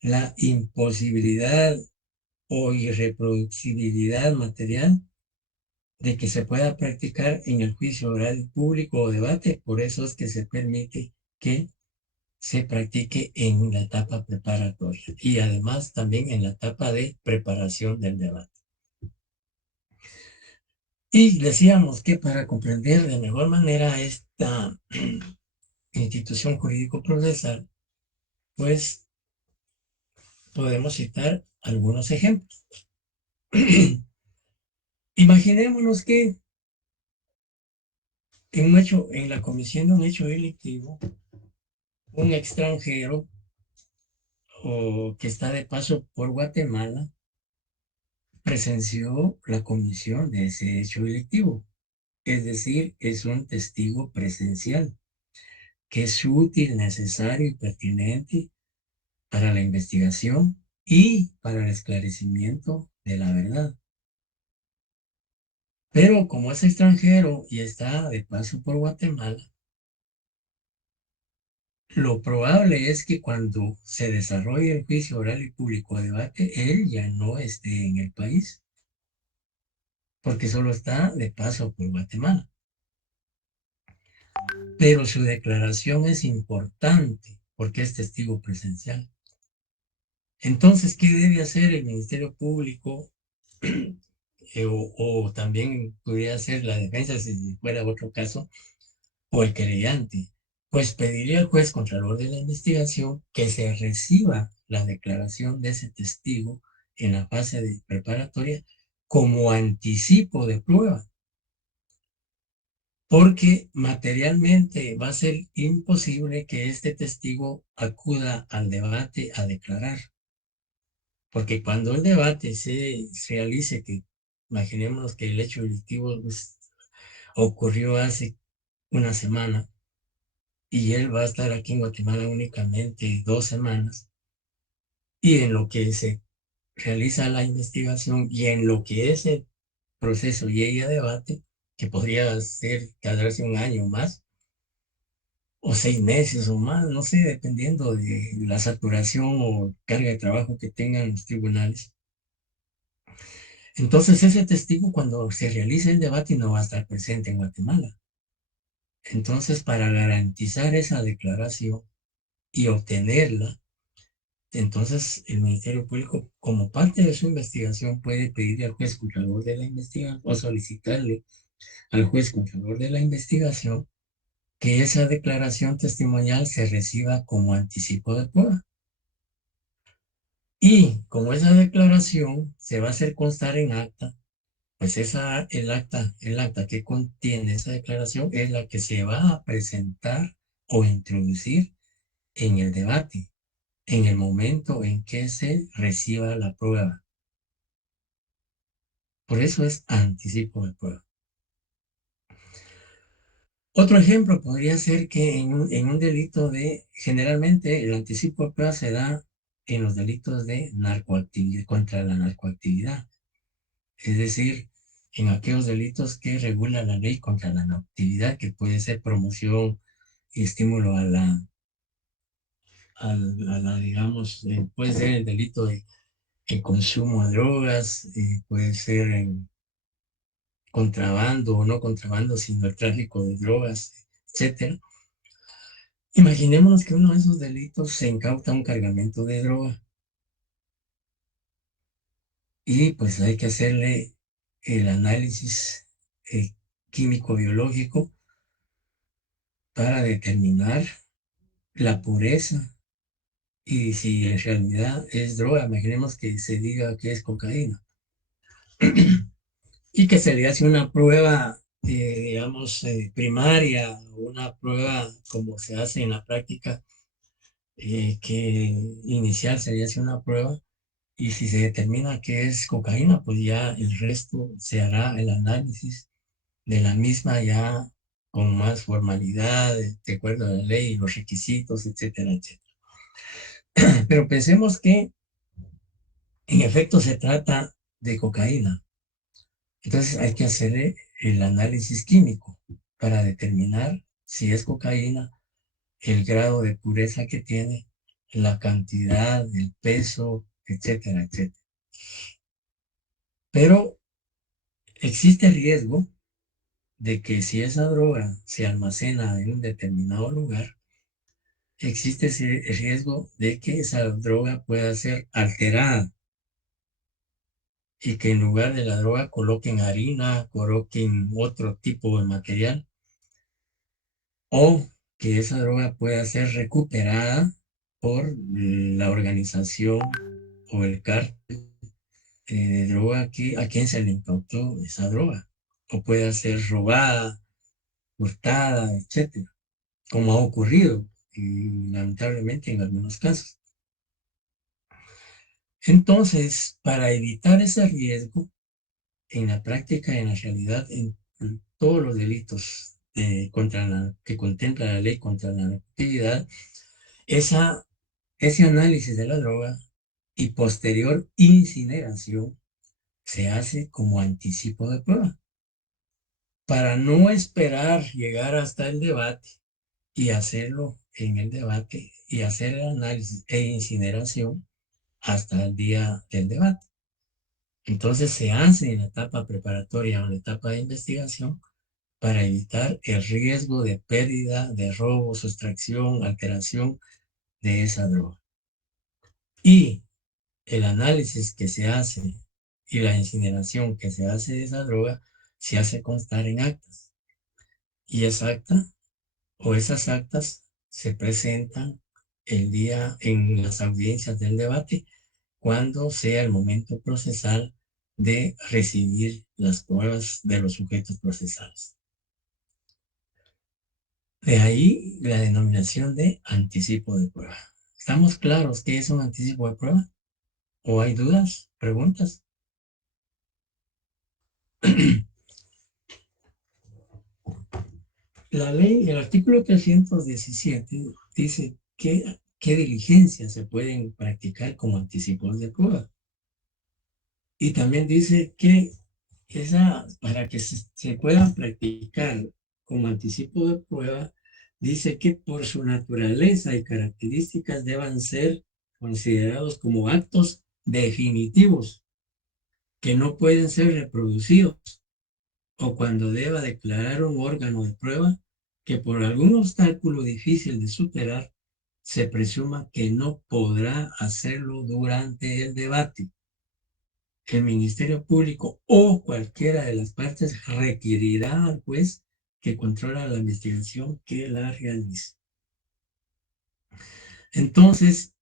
la imposibilidad o irreproducibilidad material de que se pueda practicar en el juicio oral público o debate. Por eso es que se permite que se practique en la etapa preparatoria y además también en la etapa de preparación del debate. Y decíamos que para comprender de mejor manera esta institución jurídico-procesal, pues podemos citar algunos ejemplos. Imaginémonos que en la comisión de un hecho delictivo, un extranjero o que está de paso por Guatemala presenció la comisión de ese hecho delictivo. Es decir, es un testigo presencial, que es útil, necesario y pertinente para la investigación y para el esclarecimiento de la verdad. Pero como es extranjero y está de paso por Guatemala, lo probable es que cuando se desarrolle el juicio oral y público de debate, él ya no esté en el país, porque solo está de paso por Guatemala. Pero su declaración es importante porque es testigo presencial. Entonces, ¿qué debe hacer el Ministerio Público? O también podría ser la defensa si fuera otro caso, o el querellante. Pues pediría al juez contralor de la investigación que se reciba la declaración de ese testigo en la fase de preparatoria como anticipo de prueba, porque materialmente va a ser imposible que este testigo acuda al debate a declarar. Porque cuando el debate se realice, que imaginemos que el hecho delictivo ocurrió hace una semana y él va a estar aquí en Guatemala únicamente 2 semanas, y en lo que se realiza la investigación y en lo que ese proceso llegue a debate, que podría ser tardarse 1 año más, o 6 meses o más, no sé, dependiendo de la saturación o carga de trabajo que tengan los tribunales. Entonces ese testigo cuando se realice el debate no va a estar presente en Guatemala. Entonces para garantizar esa declaración y obtenerla, entonces el Ministerio Público como parte de su investigación puede pedirle al juez contralor de la investigación o solicitarle al juez contralor de la investigación que esa declaración testimonial se reciba como anticipo de prueba. Y como esa declaración se va a hacer constar en acta, pues el acta que contiene esa declaración es la que se va a presentar o introducir en el debate, en el momento en que se reciba la prueba. Por eso es anticipo de prueba. Otro ejemplo podría ser que en un delito generalmente el anticipo de prueba se da en los delitos de narcoactividad, contra la narcoactividad. Es decir, en aquellos delitos que regula la ley contra la narcoactividad, que puede ser promoción y estímulo digamos, puede ser el delito de consumo de drogas, puede ser en contrabando o no contrabando, sino el tráfico de drogas, etc. Imaginémonos que uno de esos delitos se incauta un cargamento de droga y pues hay que hacerle el análisis químico-biológico para determinar la pureza y si en realidad es droga. Imaginemos que se diga que es cocaína y que se le hace una prueba digamos, primaria, una prueba como se hace en la práctica, que inicial se hace una prueba y si se determina que es cocaína, pues ya el resto se hará el análisis de la misma ya con más formalidad, de acuerdo a la ley, los requisitos, etcétera, etcétera. Pero pensemos que en efecto se trata de cocaína. Entonces hay que hacer el análisis químico para determinar si es cocaína, el grado de pureza que tiene, la cantidad, el peso, etcétera, etcétera. Pero existe riesgo de que si esa droga se almacena en un determinado lugar, existe ese riesgo de que esa droga pueda ser alterada y que en lugar de la droga coloquen harina, coloquen otro tipo de material, o que esa droga pueda ser recuperada por la organización o el cártel de droga a quien se le incautó esa droga, o pueda ser robada, hurtada, etcétera, como ha ocurrido lamentablemente en algunos casos. Entonces, para evitar ese riesgo, en la práctica, en la realidad, en todos los delitos que contempla la ley contra la narcoticidad, ese análisis de la droga y posterior incineración se hace como anticipo de prueba, para no esperar llegar hasta el debate y hacerlo en el debate y hacer el análisis e incineración hasta el día del debate. Entonces se hace en la etapa preparatoria o en la etapa de investigación para evitar el riesgo de pérdida, de robo, sustracción, alteración de esa droga. Y el análisis que se hace y la incineración que se hace de esa droga se hace constar en actas. Y esa acta o esas actas se presentan el día en las audiencias del debate cuando sea el momento procesal de recibir las pruebas de los sujetos procesales. De ahí la denominación de anticipo de prueba. ¿Estamos claros qué es un anticipo de prueba? ¿O hay dudas, preguntas? La ley, el artículo 317 dice qué diligencias se pueden practicar como anticipos de prueba. Y también dice que para que se puedan practicar como anticipo de prueba, dice que por su naturaleza y características deban ser considerados como actos definitivos, que no pueden ser reproducidos, o cuando deba declarar un órgano de prueba que por algún obstáculo difícil de superar, se presuma que no podrá hacerlo durante el debate. El Ministerio Público o cualquiera de las partes requerirá al juez que controla la investigación que la realice. Entonces,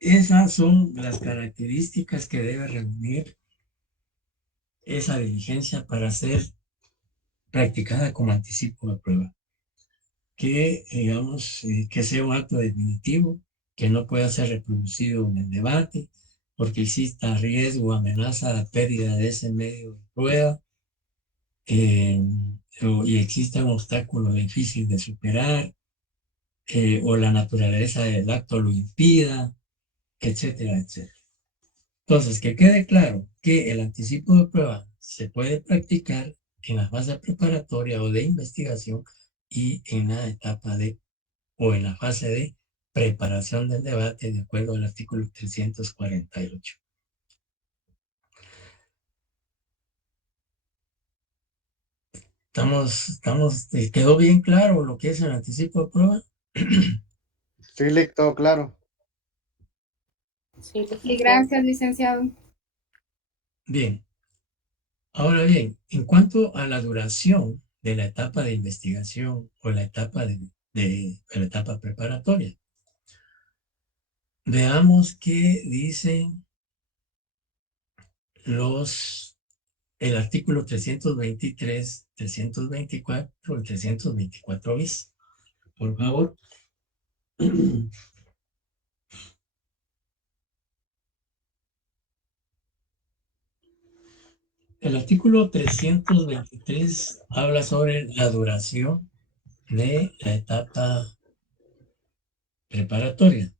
esas son las características que debe reunir esa diligencia para ser practicada como anticipo de prueba. Que, digamos, que sea un acto definitivo, que no pueda ser reproducido en el debate, porque exista riesgo, amenaza, pérdida de ese medio de prueba, y exista un obstáculo difícil de superar, o la naturaleza del acto lo impida, etcétera, etcétera. Entonces, que quede claro que el anticipo de prueba se puede practicar en la fase preparatoria o de investigación y en la etapa o en la fase de preparación del debate de acuerdo al artículo 348. ¿Quedó bien claro lo que es el anticipo de prueba? Sí, todo claro. Sí, gracias, licenciado. Bien. Ahora bien, en cuanto a la duración de la etapa de investigación o la etapa de la etapa preparatoria, veamos qué dicen los el artículo 323, 324 y 324 bis. Por favor. El artículo 323 habla sobre la duración de la etapa preparatoria.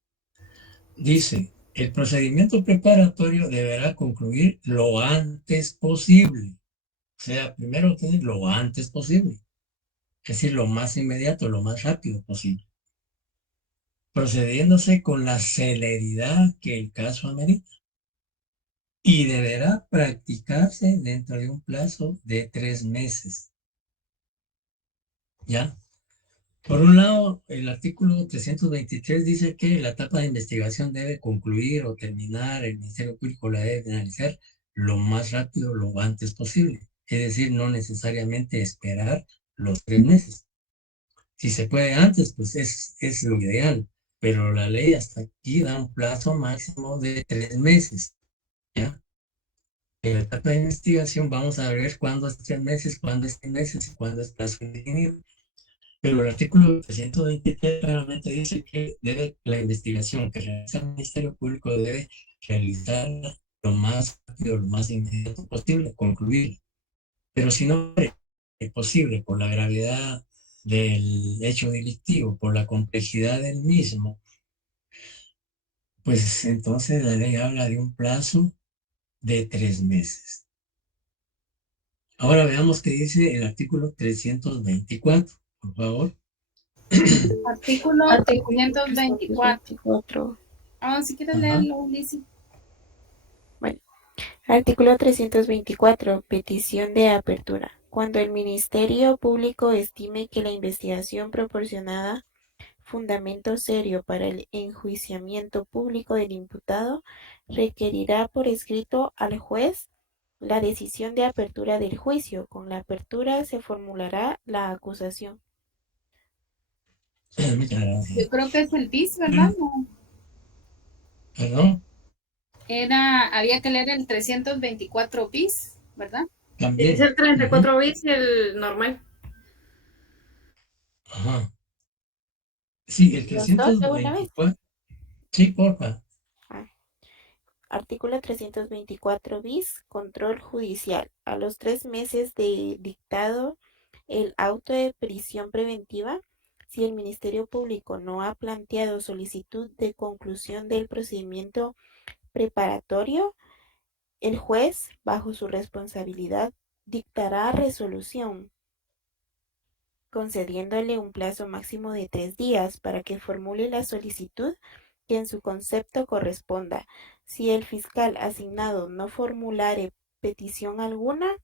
Dice, el procedimiento preparatorio deberá concluir lo antes posible. O sea, primero tiene lo antes posible. Es decir, lo más inmediato, lo más rápido posible. Procediéndose con la celeridad que el caso amerita. Y deberá practicarse dentro de un plazo de 3 meses. ¿Ya? Por un lado, el artículo 323 dice que la etapa de investigación debe concluir o terminar, el Ministerio Público la debe finalizar lo más rápido, lo antes posible. Es decir, no necesariamente esperar los 3 meses. Si se puede antes, pues es lo ideal, pero la ley hasta aquí da un plazo máximo de 3 meses. ¿Ya? En la etapa de investigación vamos a ver cuándo es 3 meses, cuándo es 6 meses y cuándo es plazo indefinido. Pero el artículo 323 claramente dice que la investigación que realiza el Ministerio Público debe realizarla lo más rápido, lo más inmediato posible, concluir. Pero si no es posible por la gravedad del hecho delictivo, por la complejidad del mismo, pues entonces la ley habla de un plazo de 3 meses. Ahora veamos qué dice el artículo 324, por favor. Artículo 324. Si quieres leerlo, Ulises. Bueno, artículo 324, petición de apertura. Cuando el Ministerio Público estime que la investigación proporcionada fundamento serio para el enjuiciamiento público del imputado, requerirá por escrito al juez la decisión de apertura del juicio. Con la apertura se formulará la acusación. Yo creo que es el bis, ¿verdad? ¿Perdón? Había que leer el 324 bis, ¿verdad? También. Dice el 34 bis y el normal. Ajá. Sí, el 324. Sí, porfa. Artículo 324 bis, control judicial. A los 3 meses de dictado el auto de prisión preventiva, si el Ministerio Público no ha planteado solicitud de conclusión del procedimiento preparatorio, el juez, bajo su responsabilidad, dictará resolución, concediéndole un plazo máximo de 3 días para que formule la solicitud que en su concepto corresponda. Si el fiscal asignado no formulare petición alguna,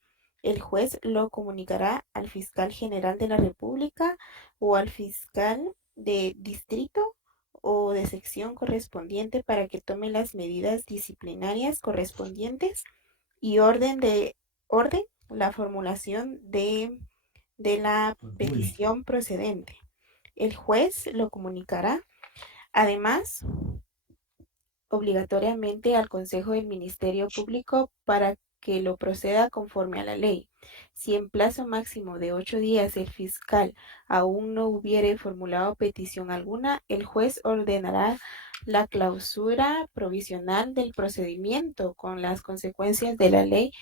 el juez lo comunicará al fiscal general de la República o al fiscal de distrito o de sección correspondiente para que tome las medidas disciplinarias correspondientes y orden la formulación de la petición procedente. El juez lo comunicará, además, obligatoriamente al Consejo del Ministerio Público para que lo proceda conforme a la ley. Si en plazo máximo de 8 días el fiscal aún no hubiere formulado petición alguna, el juez ordenará la clausura provisional del procedimiento con las consecuencias de la ley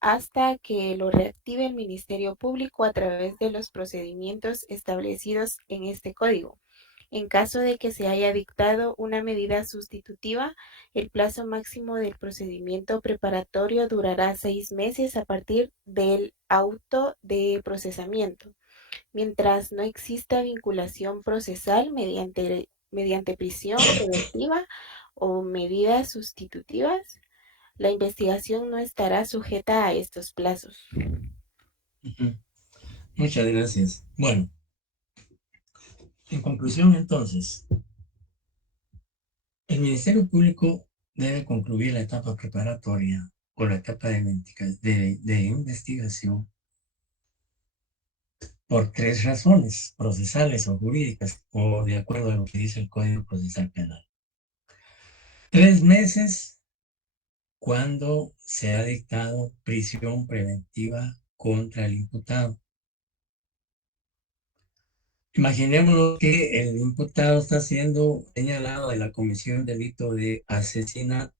hasta que lo reactive el Ministerio Público a través de los procedimientos establecidos en este código. En caso de que se haya dictado una medida sustitutiva, el plazo máximo del procedimiento preparatorio durará 6 meses a partir del auto de procesamiento. Mientras no exista vinculación procesal mediante prisión preventiva o medidas sustitutivas, la investigación no estará sujeta a estos plazos. Muchas gracias. Bueno, en conclusión, entonces, el Ministerio Público debe concluir la etapa preparatoria o la etapa de investigación por 3 razones, procesales o jurídicas, o de acuerdo a lo que dice el Código Procesal Penal. 3 meses cuando se ha dictado prisión preventiva contra el imputado. Imaginémonos que el imputado está siendo señalado de la comisión de delito de asesinato.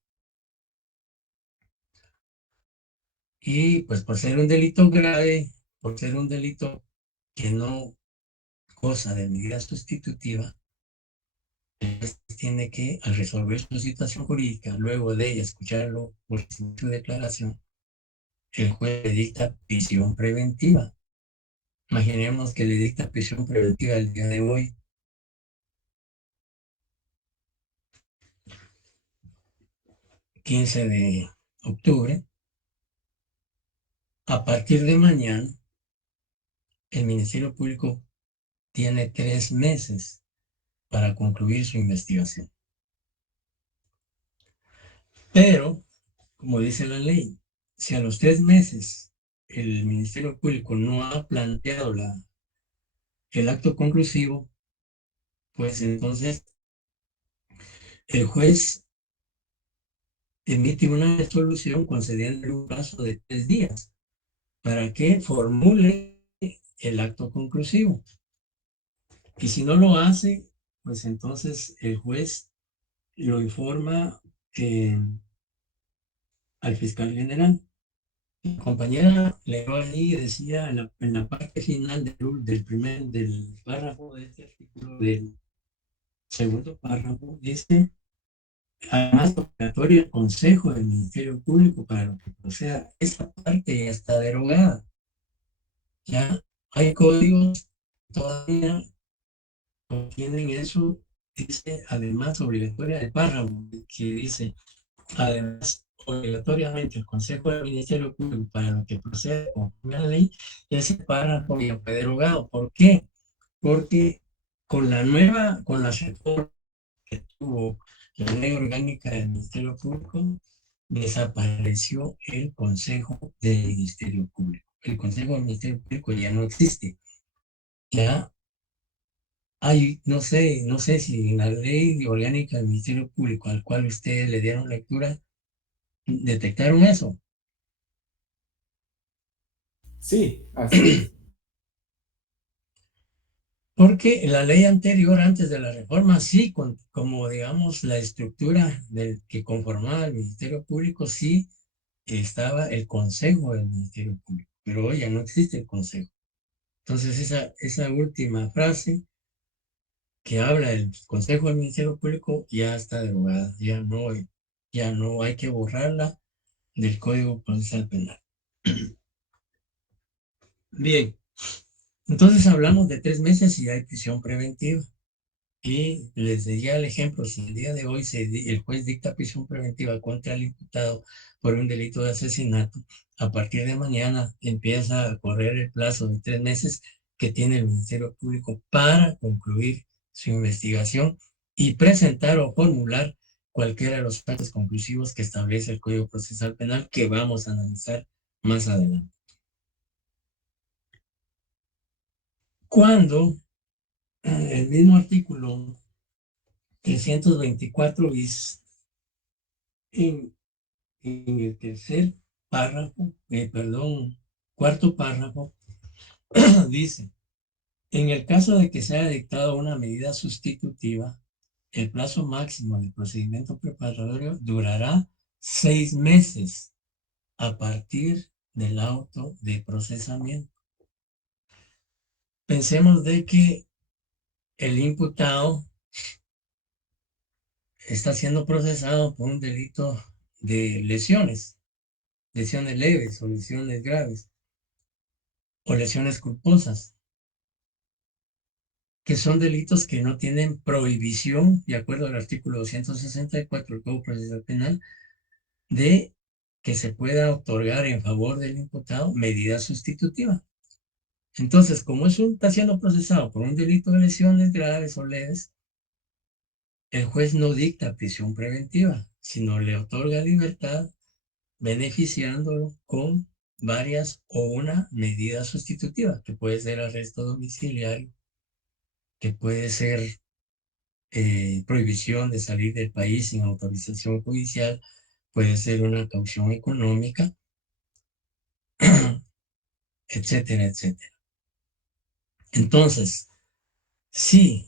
Y pues por ser un delito grave, por ser un delito que no goza de medida sustitutiva, el juez tiene que, al resolver su situación jurídica, luego de escucharlo por su declaración, el juez le dicta prisión preventiva. Imaginemos que le dicta prisión preventiva el día de hoy. ...15 de octubre... A partir de mañana, el Ministerio Público tiene 3 meses para concluir su investigación. Pero, como dice la ley, si a los 3 meses el Ministerio Público no ha planteado el acto conclusivo, pues entonces el juez emite una resolución concediendo un plazo de 3 días para que formule el acto conclusivo. Y si no lo hace, pues entonces el juez lo informa al fiscal general. Mi compañera leyó ahí y decía en la parte final del párrafo de este artículo, del segundo párrafo, dice: además, obligatorio el consejo del Ministerio Público para lo que proceda. Esa parte ya está derogada. Ya hay códigos todavía contienen eso. Dice además obligatoria el párrafo que dice: además obligatoriamente el consejo del Ministerio Público para lo que procede con la ley. Ese párrafo ya fue derogado. ¿Por qué? Porque con la reforma que tuvo la ley orgánica del Ministerio Público, desapareció el Consejo del Ministerio Público. El Consejo del Ministerio Público ya no existe. Ya hay, no sé si en la ley orgánica del Ministerio Público, al cual ustedes le dieron lectura, detectaron eso. Sí, así es. Porque la ley anterior, antes de la reforma, sí, como digamos la estructura que conformaba el Ministerio Público, sí estaba el Consejo del Ministerio Público, pero hoy ya no existe el Consejo. Entonces esa última frase que habla del Consejo del Ministerio Público ya está derogada, ya no hay que borrarla del Código Procesal Penal. Bien, entonces hablamos de 3 meses y hay prisión preventiva. Y les diría el ejemplo: si el día de hoy el juez dicta prisión preventiva contra el imputado por un delito de asesinato, a partir de mañana empieza a correr el plazo de 3 meses que tiene el Ministerio Público para concluir su investigación y presentar o formular cualquiera de los actos conclusivos que establece el Código Procesal Penal, que vamos a analizar más adelante. Cuando el mismo artículo 324 bis, en el tercer párrafo, cuarto párrafo, dice: en el caso de que sea dictada una medida sustitutiva, el plazo máximo del procedimiento preparatorio durará 6 meses a partir del auto de procesamiento. Pensemos de que el imputado está siendo procesado por un delito de lesiones leves o lesiones graves o lesiones culposas, que son delitos que no tienen prohibición, de acuerdo al artículo 264 del Código Procesal Penal, de que se pueda otorgar en favor del imputado medida sustitutiva. Entonces, como está siendo procesado por un delito de lesiones graves o leves, el juez no dicta prisión preventiva, sino le otorga libertad, beneficiándolo con varias o una medida sustitutiva, que puede ser arresto domiciliario, que puede ser prohibición de salir del país sin autorización judicial, puede ser una caución económica, etcétera, etcétera. Entonces, si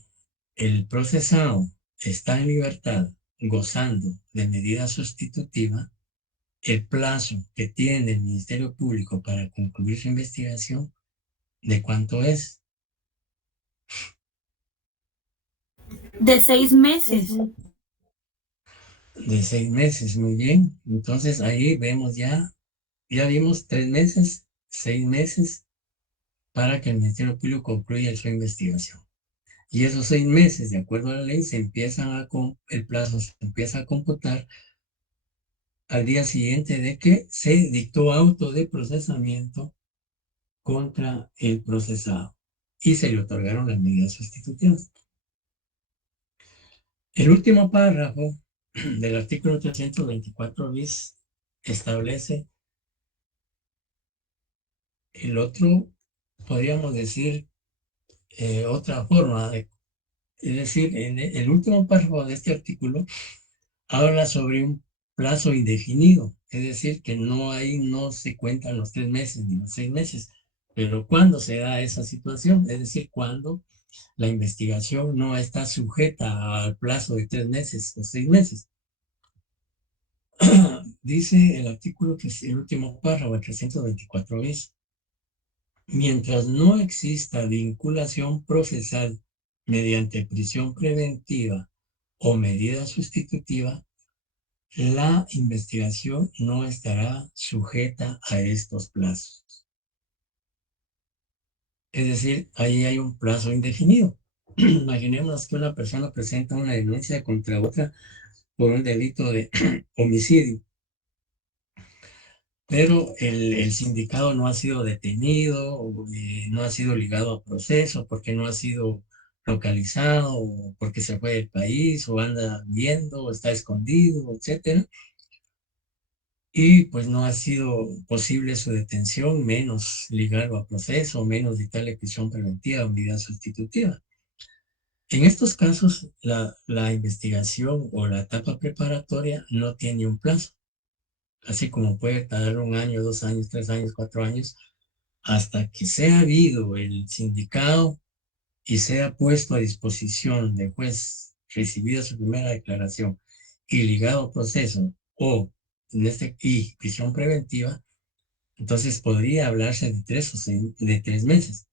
el procesado está en libertad gozando de medida sustitutiva, el plazo que tiene el Ministerio Público para concluir su investigación, ¿de cuánto es? De 6 meses. De 6 meses, muy bien. Entonces ahí vemos ya vimos 3 meses, 6 meses para que el Ministerio Público concluya su investigación. Y esos 6 meses, de acuerdo a la ley, el plazo se empieza a computar al día siguiente de que se dictó auto de procesamiento contra el procesado y se le otorgaron las medidas sustitutivas. El último párrafo del artículo 324 bis establece el otro, podríamos decir, otra forma, es decir, en el último párrafo de este artículo habla sobre un plazo indefinido, es decir, que no se cuentan los 3 meses ni los 6 meses, pero cuando se da esa situación, es decir, cuando la investigación no está sujeta al plazo de 3 meses o 6 meses. Dice el artículo, que es el último párrafo, el 324 bis. Mientras no exista vinculación procesal mediante prisión preventiva o medida sustitutiva, la investigación no estará sujeta a estos plazos. Es decir, ahí hay un plazo indefinido. Imaginemos que una persona presenta una denuncia contra otra por un delito de homicidio, pero el sindicado no ha sido detenido, o, no ha sido ligado a proceso, porque no ha sido localizado, o porque se fue del país, o anda viendo, o está escondido, etcétera. Y pues no ha sido posible su detención, menos ligarlo a proceso, menos dictarle prisión preventiva o medida sustitutiva. En estos casos, la investigación o la etapa preparatoria no tiene un plazo, así como puede tardar 1 año, 2 años, 3 años, 4 años, hasta que sea habido el sindicado y sea puesto a disposición del juez, recibida su primera declaración y ligado a proceso o y prisión preventiva, entonces podría hablarse de 3 meses.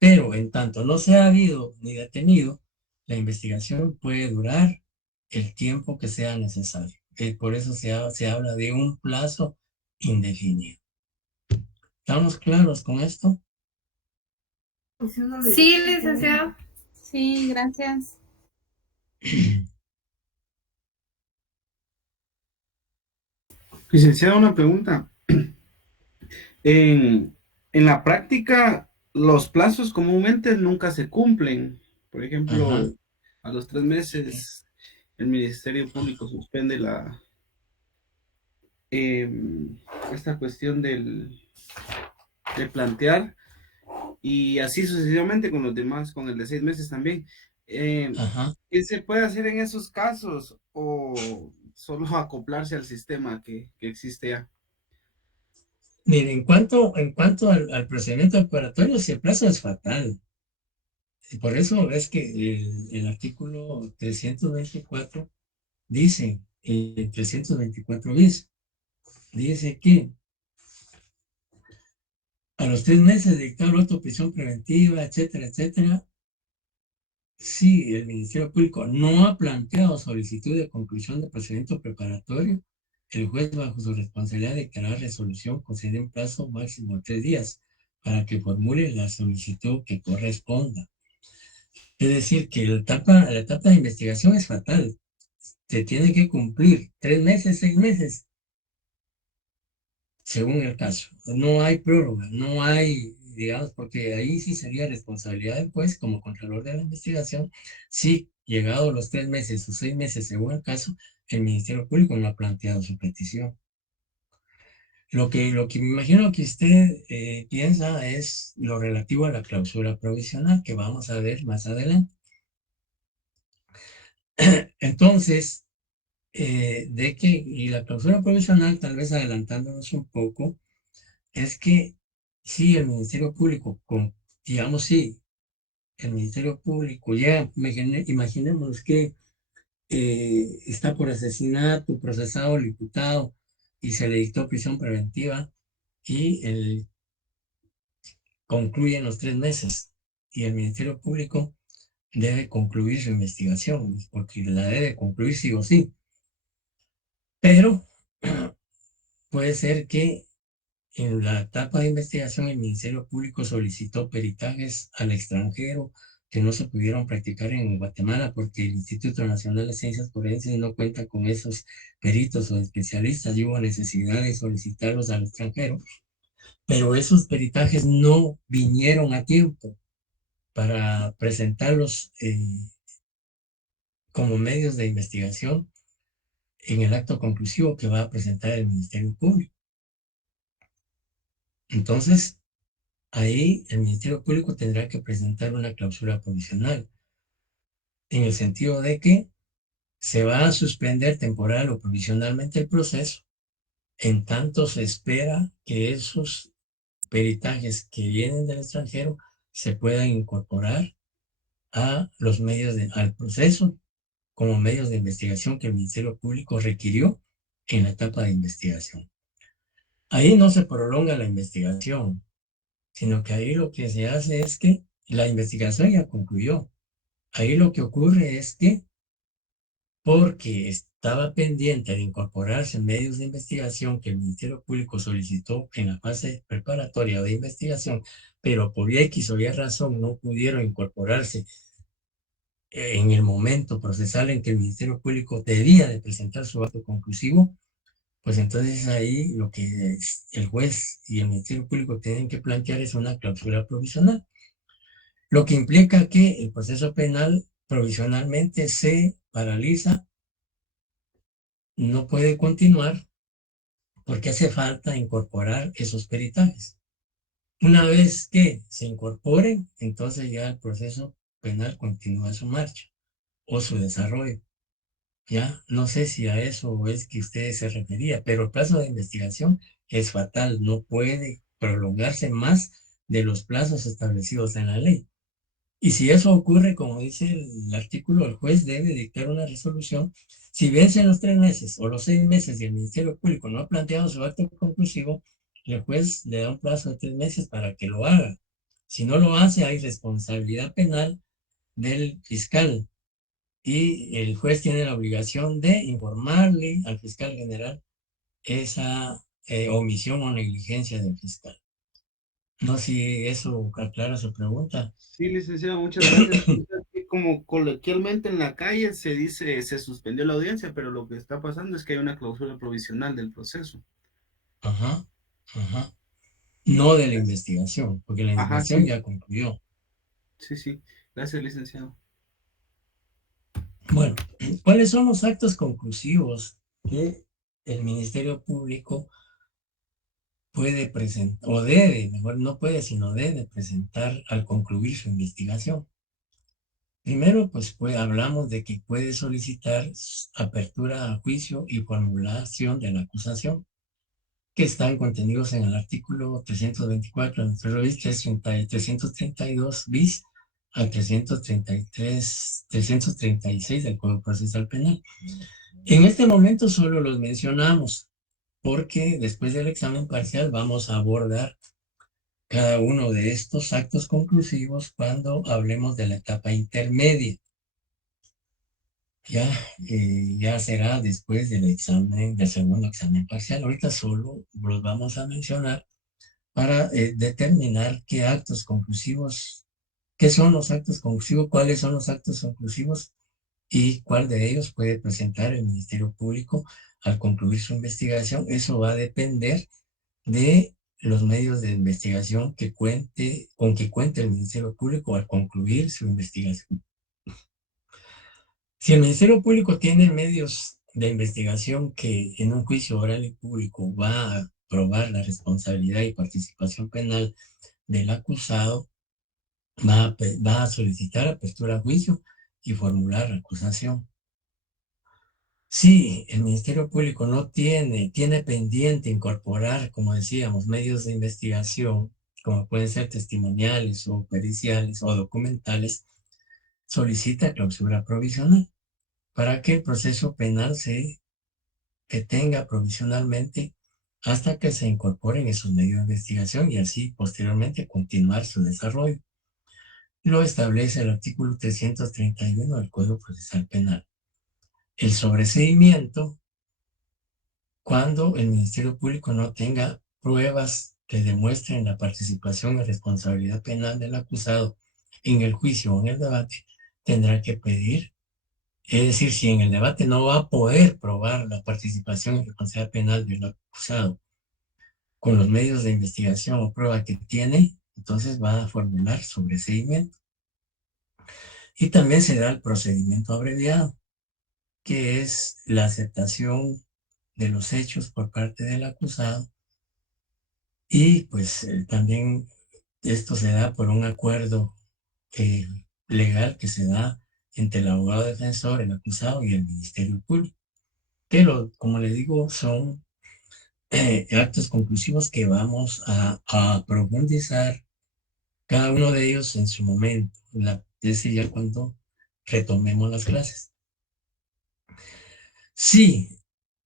Pero en tanto no se ha habido ni detenido, la investigación puede durar el tiempo que sea necesario. Por eso se habla de un plazo indefinido. ¿Estamos claros con esto? Sí, licenciado. Sí, gracias. Licenciado, una pregunta. En la práctica, los plazos comúnmente nunca se cumplen. Por ejemplo, Ajá. a los 3 meses, el Ministerio Público suspende esta cuestión de plantear, y así sucesivamente con los demás, con el de 6 meses también. Ajá. ¿Qué se puede hacer en esos casos, o solo acoplarse al sistema que existe ya? Mire, en cuanto al procedimiento preparatorio, si el plazo es fatal. Por eso es que el artículo 324 dice, el 324 bis, dice que a los 3 meses de dictar auto de prisión preventiva, etcétera, etcétera, si el Ministerio Público no ha planteado solicitud de conclusión de procedimiento preparatorio, el juez bajo su responsabilidad dictará resolución concediendo un plazo máximo de 3 días para que formule la solicitud que corresponda. Es decir, que la etapa de investigación es fatal. Se tiene que cumplir 3 meses, 6 meses, según el caso. No hay prórroga, no hay, digamos, porque ahí sí sería responsabilidad del juez como contralor de la investigación, si llegados los 3 meses o 6 meses, según el caso, el Ministerio Público no ha planteado su petición. Lo que me imagino que usted piensa es lo relativo a la clausura provisional, que vamos a ver más adelante. Entonces, de que, y la clausura provisional, tal vez adelantándonos un poco, es que si el Ministerio Público, digamos, sí, el Ministerio Público, ya imaginemos que está por asesinato, procesado el diputado y se le dictó prisión preventiva y concluyen los 3 meses y el Ministerio Público debe concluir su investigación, porque la debe concluir sí o sí. Pero puede ser que en la etapa de investigación el Ministerio Público solicitó peritajes al extranjero que no se pudieron practicar en Guatemala porque el Instituto Nacional de Ciencias Forenses no cuenta con esos peritos o especialistas y hubo necesidad de solicitarlos al extranjero. Pero esos peritajes no vinieron a tiempo para presentarlos como medios de investigación en el acto conclusivo que va a presentar el Ministerio Público. Entonces, ahí el Ministerio Público tendrá que presentar una clausura provisional, en el sentido de que se va a suspender temporal o provisionalmente el proceso, en tanto se espera que esos peritajes que vienen del extranjero se puedan incorporar a los medios al proceso como medios de investigación que el Ministerio Público requirió en la etapa de investigación. Ahí no se prolonga la investigación, sino que ahí lo que se hace es que la investigación ya concluyó. Ahí lo que ocurre es que, porque estaba pendiente de incorporarse medios de investigación que el Ministerio Público solicitó en la fase preparatoria de investigación, pero por X o Y razón no pudieron incorporarse en el momento procesal en que el Ministerio Público debía de presentar su acto conclusivo, pues entonces ahí lo que el juez y el Ministerio Público tienen que plantear es una clausura provisional, lo que implica que el proceso penal provisionalmente se paraliza, no puede continuar porque hace falta incorporar esos peritajes. Una vez que se incorporen, entonces ya el proceso penal continúa su marcha o su desarrollo. Ya, no sé si a eso es que usted se refería, pero el plazo de investigación es fatal, no puede prolongarse más de los plazos establecidos en la ley. Y si eso ocurre, como dice el artículo, el juez debe dictar una resolución. Si vencen los 3 meses o los 6 meses y el Ministerio Público no ha planteado su acto conclusivo, el juez le da un plazo de 3 meses para que lo haga. Si no lo hace, hay responsabilidad penal del fiscal y el juez tiene la obligación de informarle al fiscal general esa omisión o negligencia del fiscal. No sé si eso aclara su pregunta. Sí, licenciado, muchas gracias. Como coloquialmente en la calle se dice, se suspendió la audiencia, pero lo que está pasando es que hay una clausura provisional del proceso. Ajá. No de la investigación, porque la investigación ya concluyó. Sí. Gracias, licenciado. Bueno, ¿cuáles son los actos conclusivos que el Ministerio Público puede presentar, o debe, mejor no puede, sino debe presentar al concluir su investigación? Primero, pues hablamos de que puede solicitar apertura a juicio y formulación de la acusación, que están contenidos en el artículo 324 de nuestra revista, 332 bis al 336 del Código Procesal Penal. En este momento solo los mencionamos, porque después del examen parcial vamos a abordar cada uno de estos actos conclusivos cuando hablemos de la etapa intermedia. Ya será después del examen, del segundo examen parcial. Ahorita solo los vamos a mencionar para determinar qué actos conclusivos, qué son los actos conclusivos, cuáles son los actos conclusivos y cuál de ellos puede presentar el Ministerio Público al concluir su investigación. Eso va a depender de los medios de investigación con que cuente el Ministerio Público al concluir su investigación. Si el Ministerio Público tiene medios de investigación que en un juicio oral y público va a probar la responsabilidad y participación penal del acusado, va a solicitar apertura a juicio y formular la acusación. Si el Ministerio Público no tiene pendiente incorporar, como decíamos, medios de investigación, como pueden ser testimoniales o periciales o documentales, solicita clausura provisional para que el proceso penal se detenga provisionalmente hasta que se incorporen esos medios de investigación y así posteriormente continuar su desarrollo. Lo establece el artículo 331 del Código Procesal Penal. El sobreseimiento, cuando el Ministerio Público no tenga pruebas que demuestren la participación y responsabilidad penal del acusado en el juicio o en el debate, tendrá que pedir. Es decir, si en el debate no va a poder probar la participación y responsabilidad penal del acusado con los medios de investigación o prueba que tiene, entonces va a formular sobreseimiento. Y también se da el procedimiento abreviado, que es la aceptación de los hechos por parte del acusado y pues también esto se da por un acuerdo legal que se da entre el abogado defensor, el acusado y el Ministerio Público. Pero, como le digo, son actos conclusivos que vamos a profundizar cada uno de ellos en su momento, es decir, ya cuando retomemos las clases. Sí,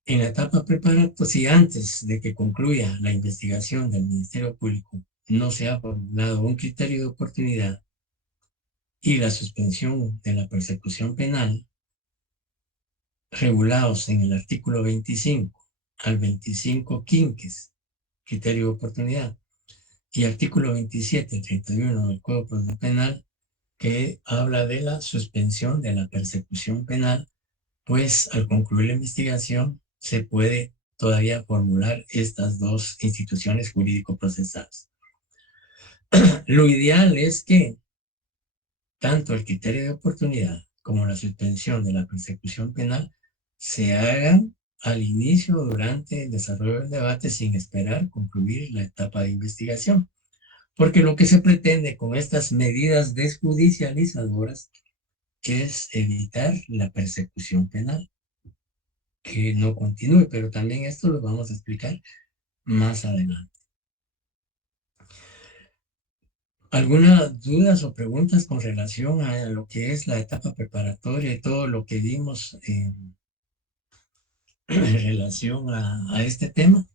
en la etapa preparatoria, si antes de que concluya la investigación del Ministerio Público no se ha formulado un criterio de oportunidad y la suspensión de la persecución penal, regulados en el artículo 25 al 25 quinques, criterio de oportunidad, y artículo 27 al 31 del Código Procesal Penal, que habla de la suspensión de la persecución penal, pues al concluir la investigación se puede todavía formular estas dos instituciones jurídico-procesales. Lo ideal es que tanto el criterio de oportunidad como la suspensión de la persecución penal se hagan al inicio o durante el desarrollo del debate sin esperar concluir la etapa de investigación. Porque lo que se pretende con estas medidas desjudicializadoras es evitar la persecución penal, que no continúe, pero también esto lo vamos a explicar más adelante. ¿Algunas dudas o preguntas con relación a lo que es la etapa preparatoria y todo lo que vimos en relación a este tema?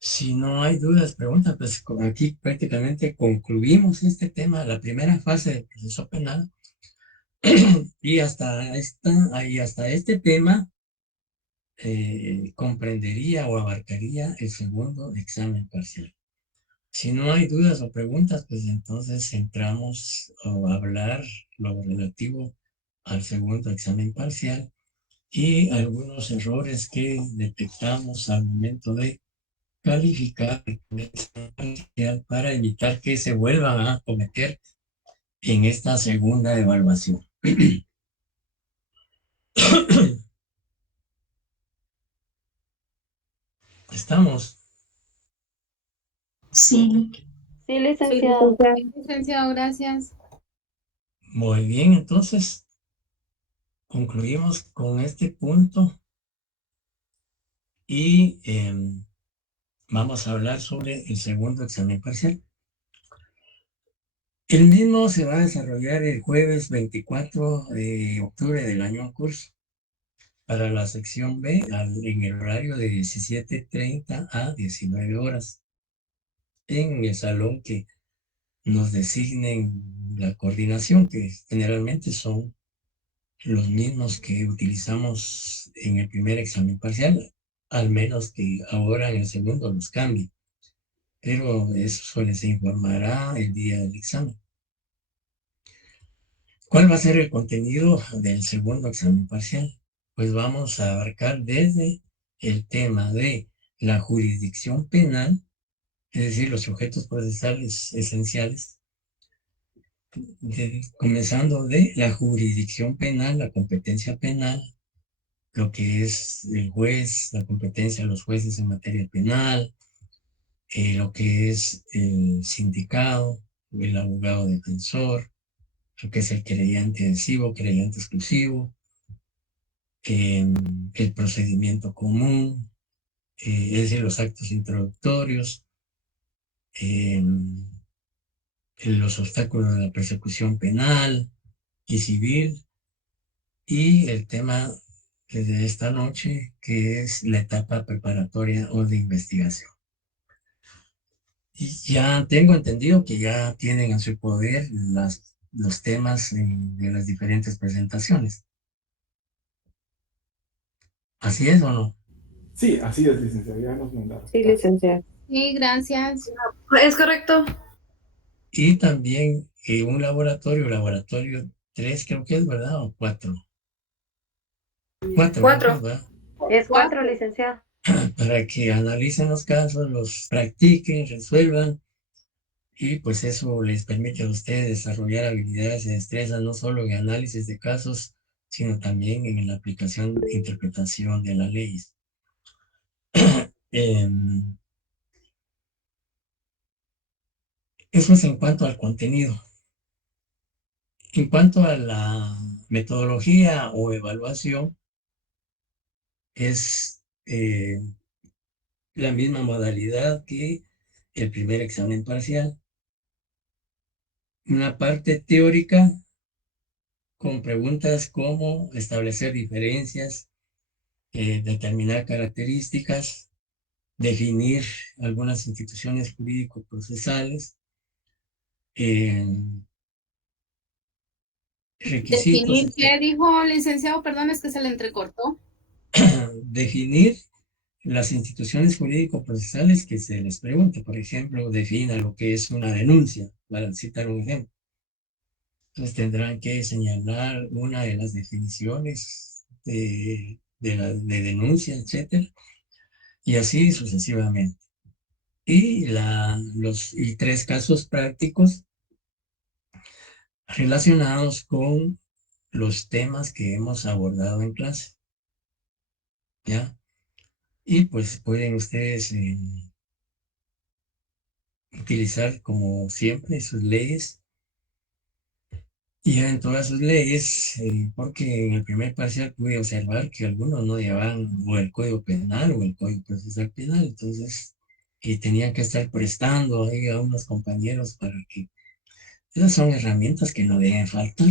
Si no hay dudas, preguntas, pues aquí prácticamente concluimos este tema, la primera fase del proceso penal, y hasta este tema comprendería o abarcaría el segundo examen parcial. Si no hay dudas o preguntas, pues entonces entramos a hablar lo relativo al segundo examen parcial y algunos errores que detectamos al momento de calificar el examen parcial para evitar que se vuelvan a cometer en esta segunda evaluación. ¿Estamos? Sí. Sí, licenciado. Licenciado, gracias. Muy bien, entonces concluimos con este punto y vamos a hablar sobre el segundo examen parcial. El mismo se va a desarrollar el jueves 24 de octubre del año en curso para la sección B en el horario de 17:30 a 19 horas en el salón que nos designen la coordinación, que generalmente son los mismos que utilizamos en el primer examen parcial, al menos que ahora en el segundo los cambie. Pero eso les informará el día del examen. ¿Cuál va a ser el contenido del segundo examen parcial? Pues vamos a abarcar desde el tema de la jurisdicción penal, es decir, los sujetos procesales esenciales, comenzando de la jurisdicción penal, la competencia penal, lo que es el juez, la competencia de los jueces en materia penal, lo que es el sindicado, el abogado defensor, lo que es el querellante adhesivo, querellante exclusivo, el procedimiento común, es decir, los actos introductorios, los obstáculos de la persecución penal y civil, y el tema de esta noche, que es la etapa preparatoria o de investigación. Y ya tengo entendido que ya tienen en su poder los temas de las diferentes presentaciones. ¿Así es o no? Sí, así es, licenciado, ya nos mandaron. Sí, licenciado. Sí, gracias. Es correcto. Y también un laboratorio 3 creo que es, ¿verdad? ¿O 4? 4. 4. ¿Verdad? Es 4, licenciado. Para que analicen los casos, los practiquen, resuelvan, y pues eso les permite a ustedes desarrollar habilidades y destrezas no solo en análisis de casos, sino también en la aplicación e interpretación de las leyes. Eso es en cuanto al contenido. En cuanto a la metodología o evaluación, es la misma modalidad que el primer examen parcial. Una parte teórica con preguntas como establecer diferencias, determinar características, definir algunas instituciones jurídico-procesales, requisitos, ¿Definir qué dijo, licenciado? Perdón, es que se le entrecortó. definir las instituciones jurídico-procesales que se les pregunte. Por ejemplo, defina lo que es una denuncia, para citar un ejemplo. Entonces tendrán que señalar una de las definiciones de denuncia, etcétera, y así sucesivamente. Y 3 casos prácticos relacionados con los temas que hemos abordado en clase. ¿Ya? Y pues pueden ustedes utilizar como siempre sus leyes, y ya en todas sus leyes, porque en el primer parcial pude observar que algunos no llevaban o el Código Penal o el Código Procesal Penal, entonces tenían que estar prestando ahí a unos compañeros para que esas son herramientas que no deben faltar.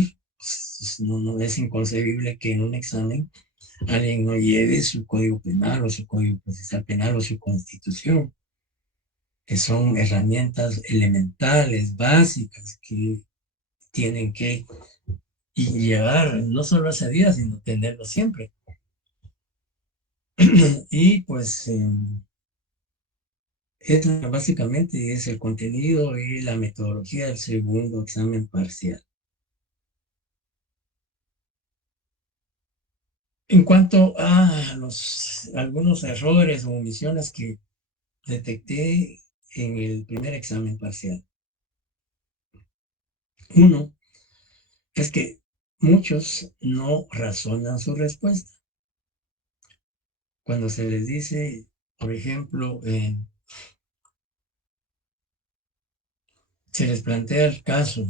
No es inconcebible que en un examen alguien no lleve su Código Penal o su Código Procesal Penal o su Constitución, que son herramientas elementales, básicas, que tienen que llevar no solo ese día, sino tenerlo siempre. Y pues básicamente es el contenido y la metodología del segundo examen parcial. En cuanto a algunos errores o omisiones que detecté en el primer examen parcial. Uno es que muchos no razonan su respuesta. Cuando se les dice, por ejemplo, se les plantea el caso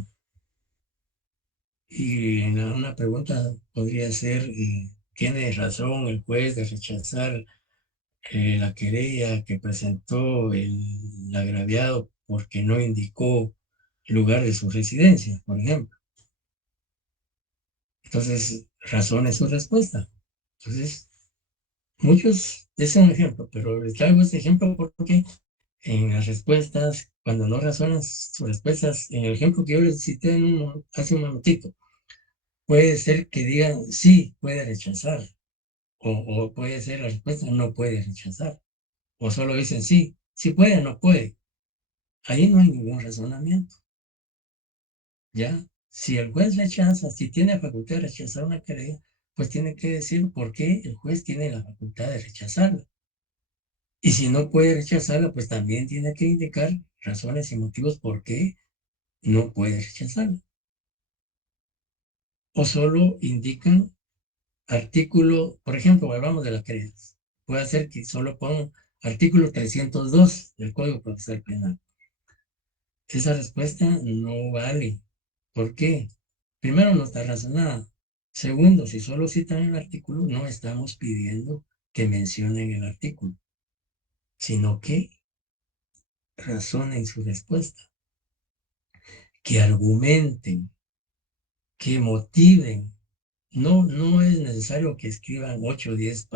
y en una pregunta podría ser, ¿tiene razón el juez de rechazar la querella que presentó el agraviado porque no indicó el lugar de su residencia, por ejemplo? Entonces, razone su respuesta. Entonces, muchos, ese es un ejemplo, pero les traigo este ejemplo porque en las respuestas, cuando no razonan sus respuestas, en el ejemplo que yo les cité hace un momentito, puede ser que digan sí, puede rechazar, o puede ser la respuesta no puede rechazar, o solo dicen sí, sí puede, no puede. Ahí no hay ningún razonamiento. ¿Ya? Si el juez rechaza, si tiene facultad de rechazar una querella, pues tiene que decir por qué el juez tiene la facultad de rechazarla. Y si no puede rechazarla, pues también tiene que indicar razones y motivos por qué no puede rechazarla. O solo indican artículo, por ejemplo, hablamos de las querellas. Puede ser que solo pongan artículo 302 del Código Procesal Penal. Esa respuesta no vale. ¿Por qué? Primero, no está razonada. Segundo, si solo citan el artículo, no estamos pidiendo que mencionen el artículo, sino que razonen su respuesta, que argumenten, que motiven. No es necesario que escriban 8 o 10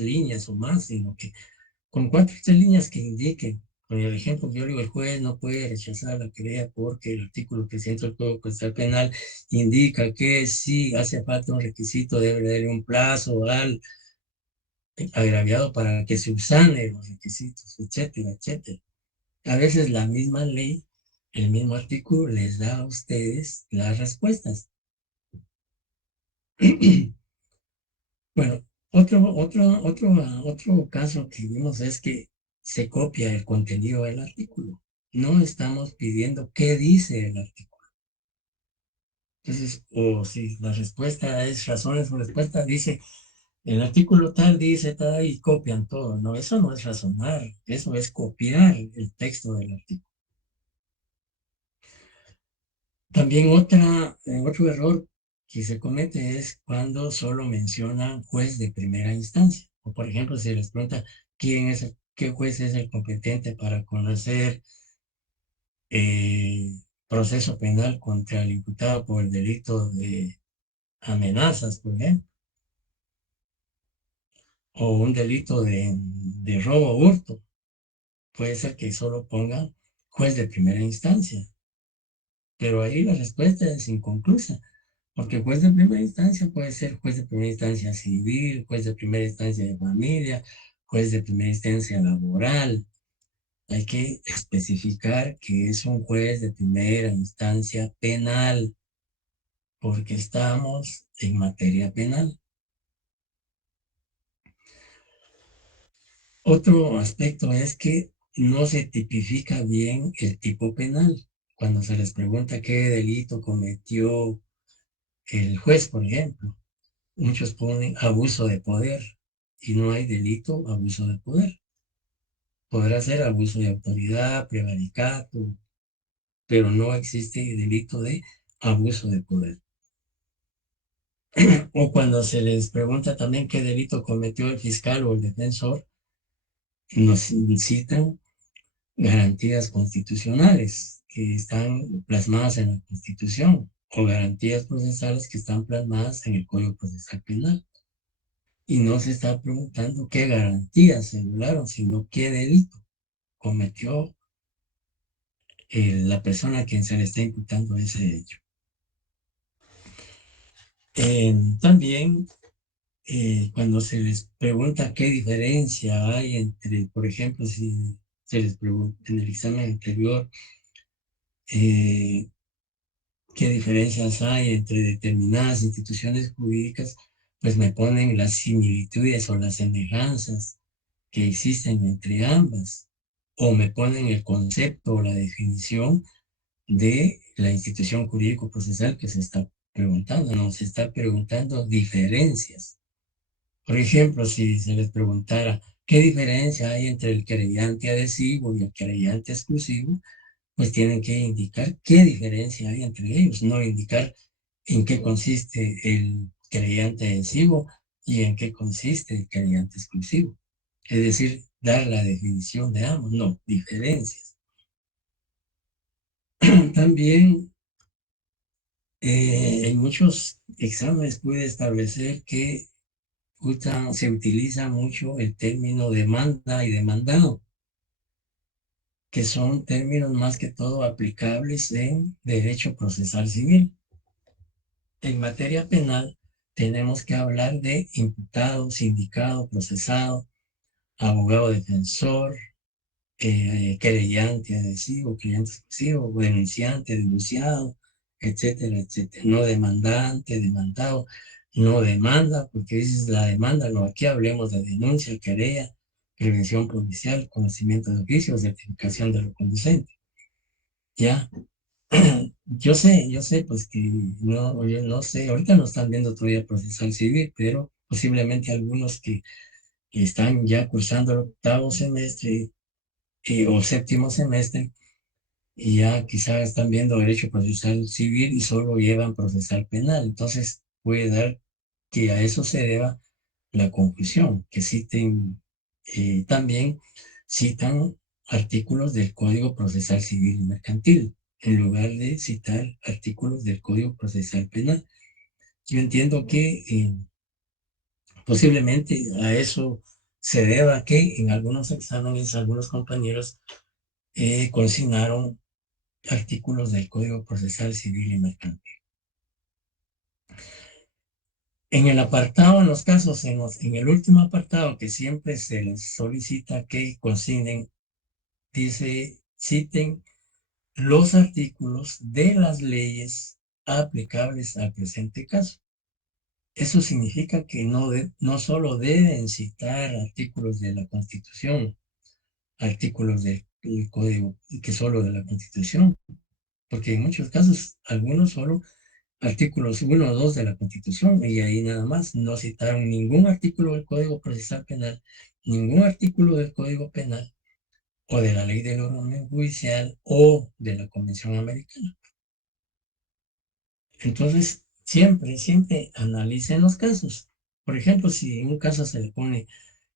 líneas o más, sino que con 4 o 3 líneas que indiquen. Con el ejemplo que yo digo, el juez no puede rechazar la querella porque el artículo 300 del Código Procesal Penal indica que si hace falta un requisito debe darle un plazo al agraviado para que se usane los requisitos, etcétera, etcétera. A veces la misma ley, el mismo artículo les da a ustedes las respuestas. Bueno, otro caso que vimos es que se copia el contenido del artículo. No estamos pidiendo qué dice el artículo. Entonces, o si la respuesta es razones o respuesta, dice, el artículo tal dice tal y copian todo. No, eso no es razonar, eso es copiar el texto del artículo. También otro error que se comete es cuando solo mencionan juez de primera instancia. O por ejemplo, si les pregunta qué juez es el competente para conocer proceso penal contra el imputado por el delito de amenazas, por ejemplo, o un delito de robo o hurto. Puede ser que solo pongan juez de primera instancia, pero ahí la respuesta es inconclusa. Porque juez de primera instancia puede ser juez de primera instancia civil, juez de primera instancia de familia, juez de primera instancia laboral. Hay que especificar que es un juez de primera instancia penal, porque estamos en materia penal. Otro aspecto es que no se tipifica bien el tipo penal. Cuando se les pregunta qué delito cometió el juez, por ejemplo, muchos ponen abuso de poder y no hay delito abuso de poder. Podrá ser abuso de autoridad, prevaricato, pero no existe delito de abuso de poder. O cuando se les pregunta también qué delito cometió el fiscal o el defensor, nos citan garantías constitucionales que están plasmadas en la Constitución o garantías procesales que están plasmadas en el Código Procesal Penal. Y no se está preguntando qué garantías se violaron, sino qué delito cometió la persona a quien se le está imputando ese hecho. También, cuando se les pregunta qué diferencia hay entre, por ejemplo, si se les pregunta en el examen anterior, qué diferencias hay entre determinadas instituciones jurídicas, pues me ponen las similitudes o las semejanzas que existen entre ambas, o me ponen el concepto o la definición de la institución jurídico-procesal que se está preguntando. No, se está preguntando diferencias. Por ejemplo, si se les preguntara qué diferencia hay entre el querellante adhesivo y el querellante exclusivo, pues tienen que indicar qué diferencia hay entre ellos, no indicar en qué consiste el querellante adhesivo y en qué consiste el querellante exclusivo. Es decir, dar la definición de ambos, no, diferencias. También en muchos exámenes puede establecer que se utiliza mucho el término demanda y demandado, que son términos más que todo aplicables en derecho procesal civil. En materia penal tenemos que hablar de imputado, sindicado, procesado, abogado defensor, querellante adhesivo, querellante exclusivo, denunciante, denunciado, etcétera, etcétera. No demandante, demandado, no demanda, porque dices la demanda, no, aquí hablemos de denuncia, querella, prevención policial, conocimiento de oficio, certificación de lo conducente. Ya, yo sé, pues que yo no sé, ahorita no están viendo todavía procesal civil, pero posiblemente algunos que están ya cursando el 8º semestre o 7º semestre, y ya quizás están viendo derecho procesal civil y solo llevan procesal penal. Entonces, puede dar que a eso se deba la confusión, que citen también citan artículos del Código Procesal Civil y Mercantil, en lugar de citar artículos del Código Procesal Penal. Yo entiendo que posiblemente a eso se deba que en algunos exámenes algunos compañeros consignaron artículos del Código Procesal Civil y Mercantil. En el apartado, en los casos, en el último apartado que siempre se les solicita que consignen, dice, citen los artículos de las leyes aplicables al presente caso. Eso significa que no solo deben citar artículos de la Constitución, artículos del Código, que solo de la Constitución, porque en muchos casos, algunos solo artículos 1 o 2 de la Constitución, y ahí nada más, no citaron ningún artículo del Código Procesal Penal, ningún artículo del Código Penal, o de la Ley del Orden Judicial, o de la Convención Americana. Entonces, siempre analicen los casos. Por ejemplo, si en un caso se le pone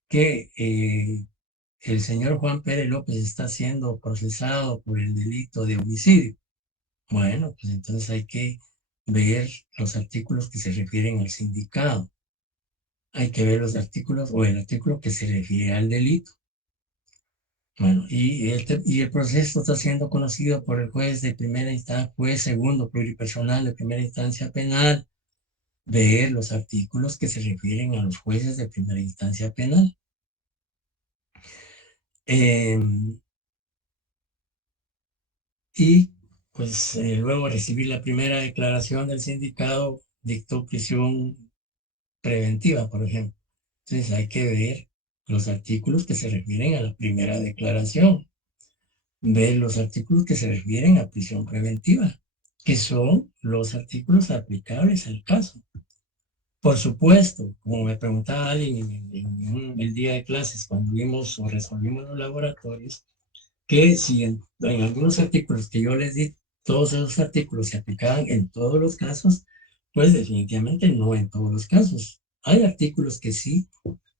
que el señor Juan Pérez López está siendo procesado por el delito de homicidio, bueno, pues entonces hay que ver los artículos que se refieren al sindicado. Hay que ver los artículos o el artículo que se refiere al delito. Bueno, y el proceso está siendo conocido por el juez de primera instancia, juez segundo pluripersonal de primera instancia penal. Ver los artículos que se refieren a los jueces de primera instancia penal. Y pues luego recibir la primera declaración del sindicato, dictó prisión preventiva, por ejemplo. Entonces hay que ver los artículos que se refieren a la primera declaración, ver los artículos que se refieren a prisión preventiva, que son los artículos aplicables al caso. Por supuesto, como me preguntaba alguien en el día de clases, cuando vimos o resolvimos los laboratorios, que si en algunos artículos que yo les di, todos esos artículos se aplicaban en todos los casos, pues definitivamente no en todos los casos. Hay artículos que sí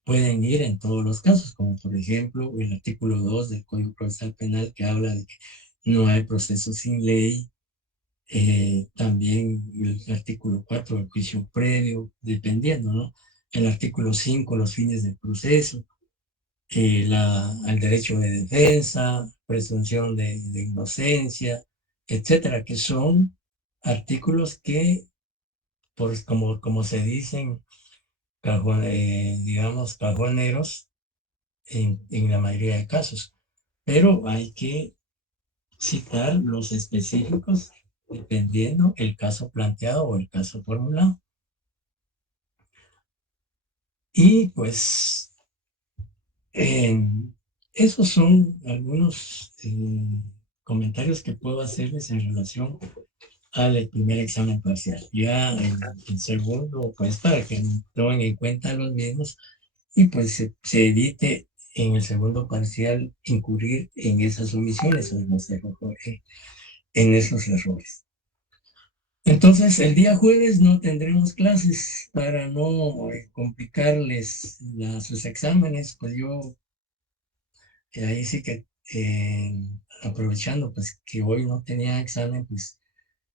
pueden ir en todos los casos, como por ejemplo el artículo 2 del Código Procesal Penal que habla de que no hay proceso sin ley, también el artículo 4 del juicio previo, dependiendo, ¿no? El artículo 5, los fines del proceso, el derecho de defensa, presunción de inocencia, etcétera, que son artículos que, como se dicen, digamos, cajoneros en la mayoría de casos. Pero hay que citar los específicos dependiendo el caso planteado o el caso formulado. Y pues esos son algunos comentarios que puedo hacerles en relación al primer examen parcial. Ya el segundo, pues para que tomen en cuenta los mismos y pues se evite en el segundo parcial incurrir en esas omisiones o en esos errores. Entonces, el día jueves no tendremos clases para no complicarles sus exámenes, pues yo ahí sí que aprovechando pues que hoy no tenía examen, pues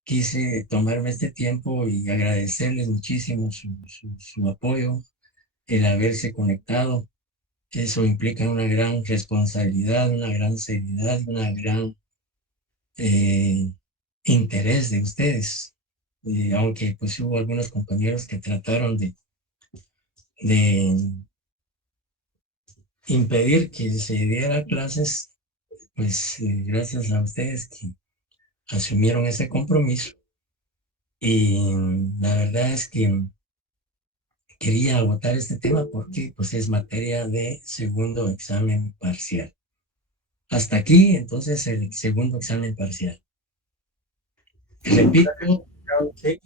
quise tomarme este tiempo y agradecerles muchísimo su apoyo, el haberse conectado. Eso implica una gran responsabilidad, una gran seriedad, una gran interés de ustedes. Aunque pues hubo algunos compañeros que trataron de impedir que se diera clases, pues gracias a ustedes que asumieron ese compromiso. Y la verdad es que quería agotar este tema porque pues es materia de segundo examen parcial. Hasta aquí, entonces, el segundo examen parcial. Repito, ¿sí?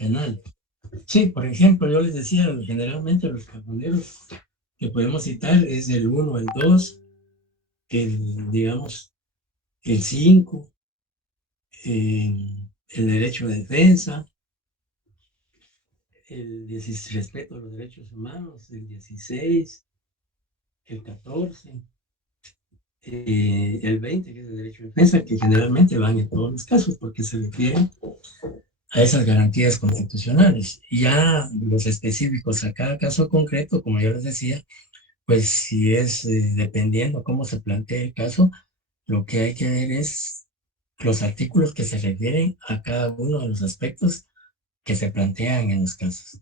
penal. Sí, por ejemplo, yo les decía, generalmente los cajoneros que podemos citar es el 1, el 2, digamos, el 5, el derecho de defensa, el 16, respeto a los derechos humanos, el 16, el 14, el 20, que es el derecho de defensa, que generalmente van en todos los casos porque se refieren a esas garantías constitucionales. Y ya los específicos a cada caso concreto, como yo les decía, pues si es dependiendo cómo se plantea el caso, lo que hay que ver es los artículos que se refieren a cada uno de los aspectos que se plantean en los casos.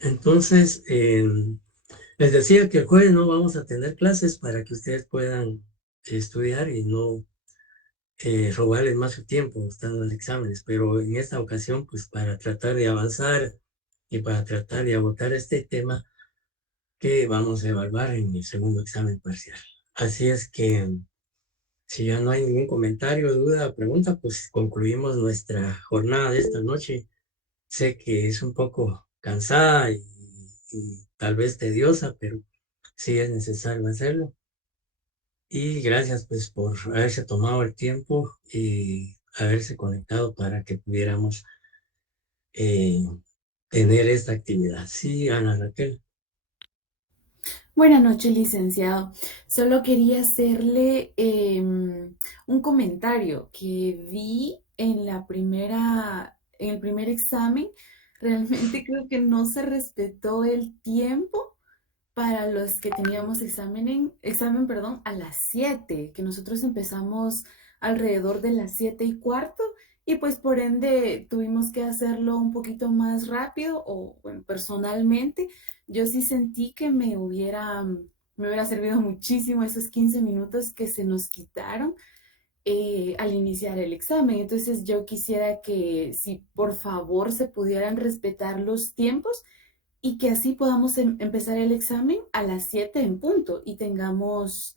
Entonces, les decía que el jueves no vamos a tener clases para que ustedes puedan estudiar y no robarles más su tiempo estando en exámenes, pero en esta ocasión, pues para tratar de avanzar y para tratar de agotar este tema que vamos a evaluar en el segundo examen parcial. Así es que, si ya no hay ningún comentario, duda o pregunta, pues concluimos nuestra jornada de esta noche. Sé que es un poco cansada y tal vez tediosa, pero sí es necesario hacerlo. Y gracias pues por haberse tomado el tiempo y haberse conectado para que pudiéramos tener esta actividad. Sí, Ana Raquel. Buenas noches, licenciado. Solo quería hacerle un comentario que vi en en el primer examen. Realmente creo que no se respetó el tiempo para los que teníamos examen, a las 7, que nosotros empezamos alrededor de las 7:15 y pues por ende tuvimos que hacerlo un poquito más rápido o bueno, personalmente yo sí sentí que me hubiera servido muchísimo esos 15 minutos que se nos quitaron al iniciar el examen. Entonces yo quisiera que si por favor se pudieran respetar los tiempos y que así podamos empezar el examen a las 7 en punto y tengamos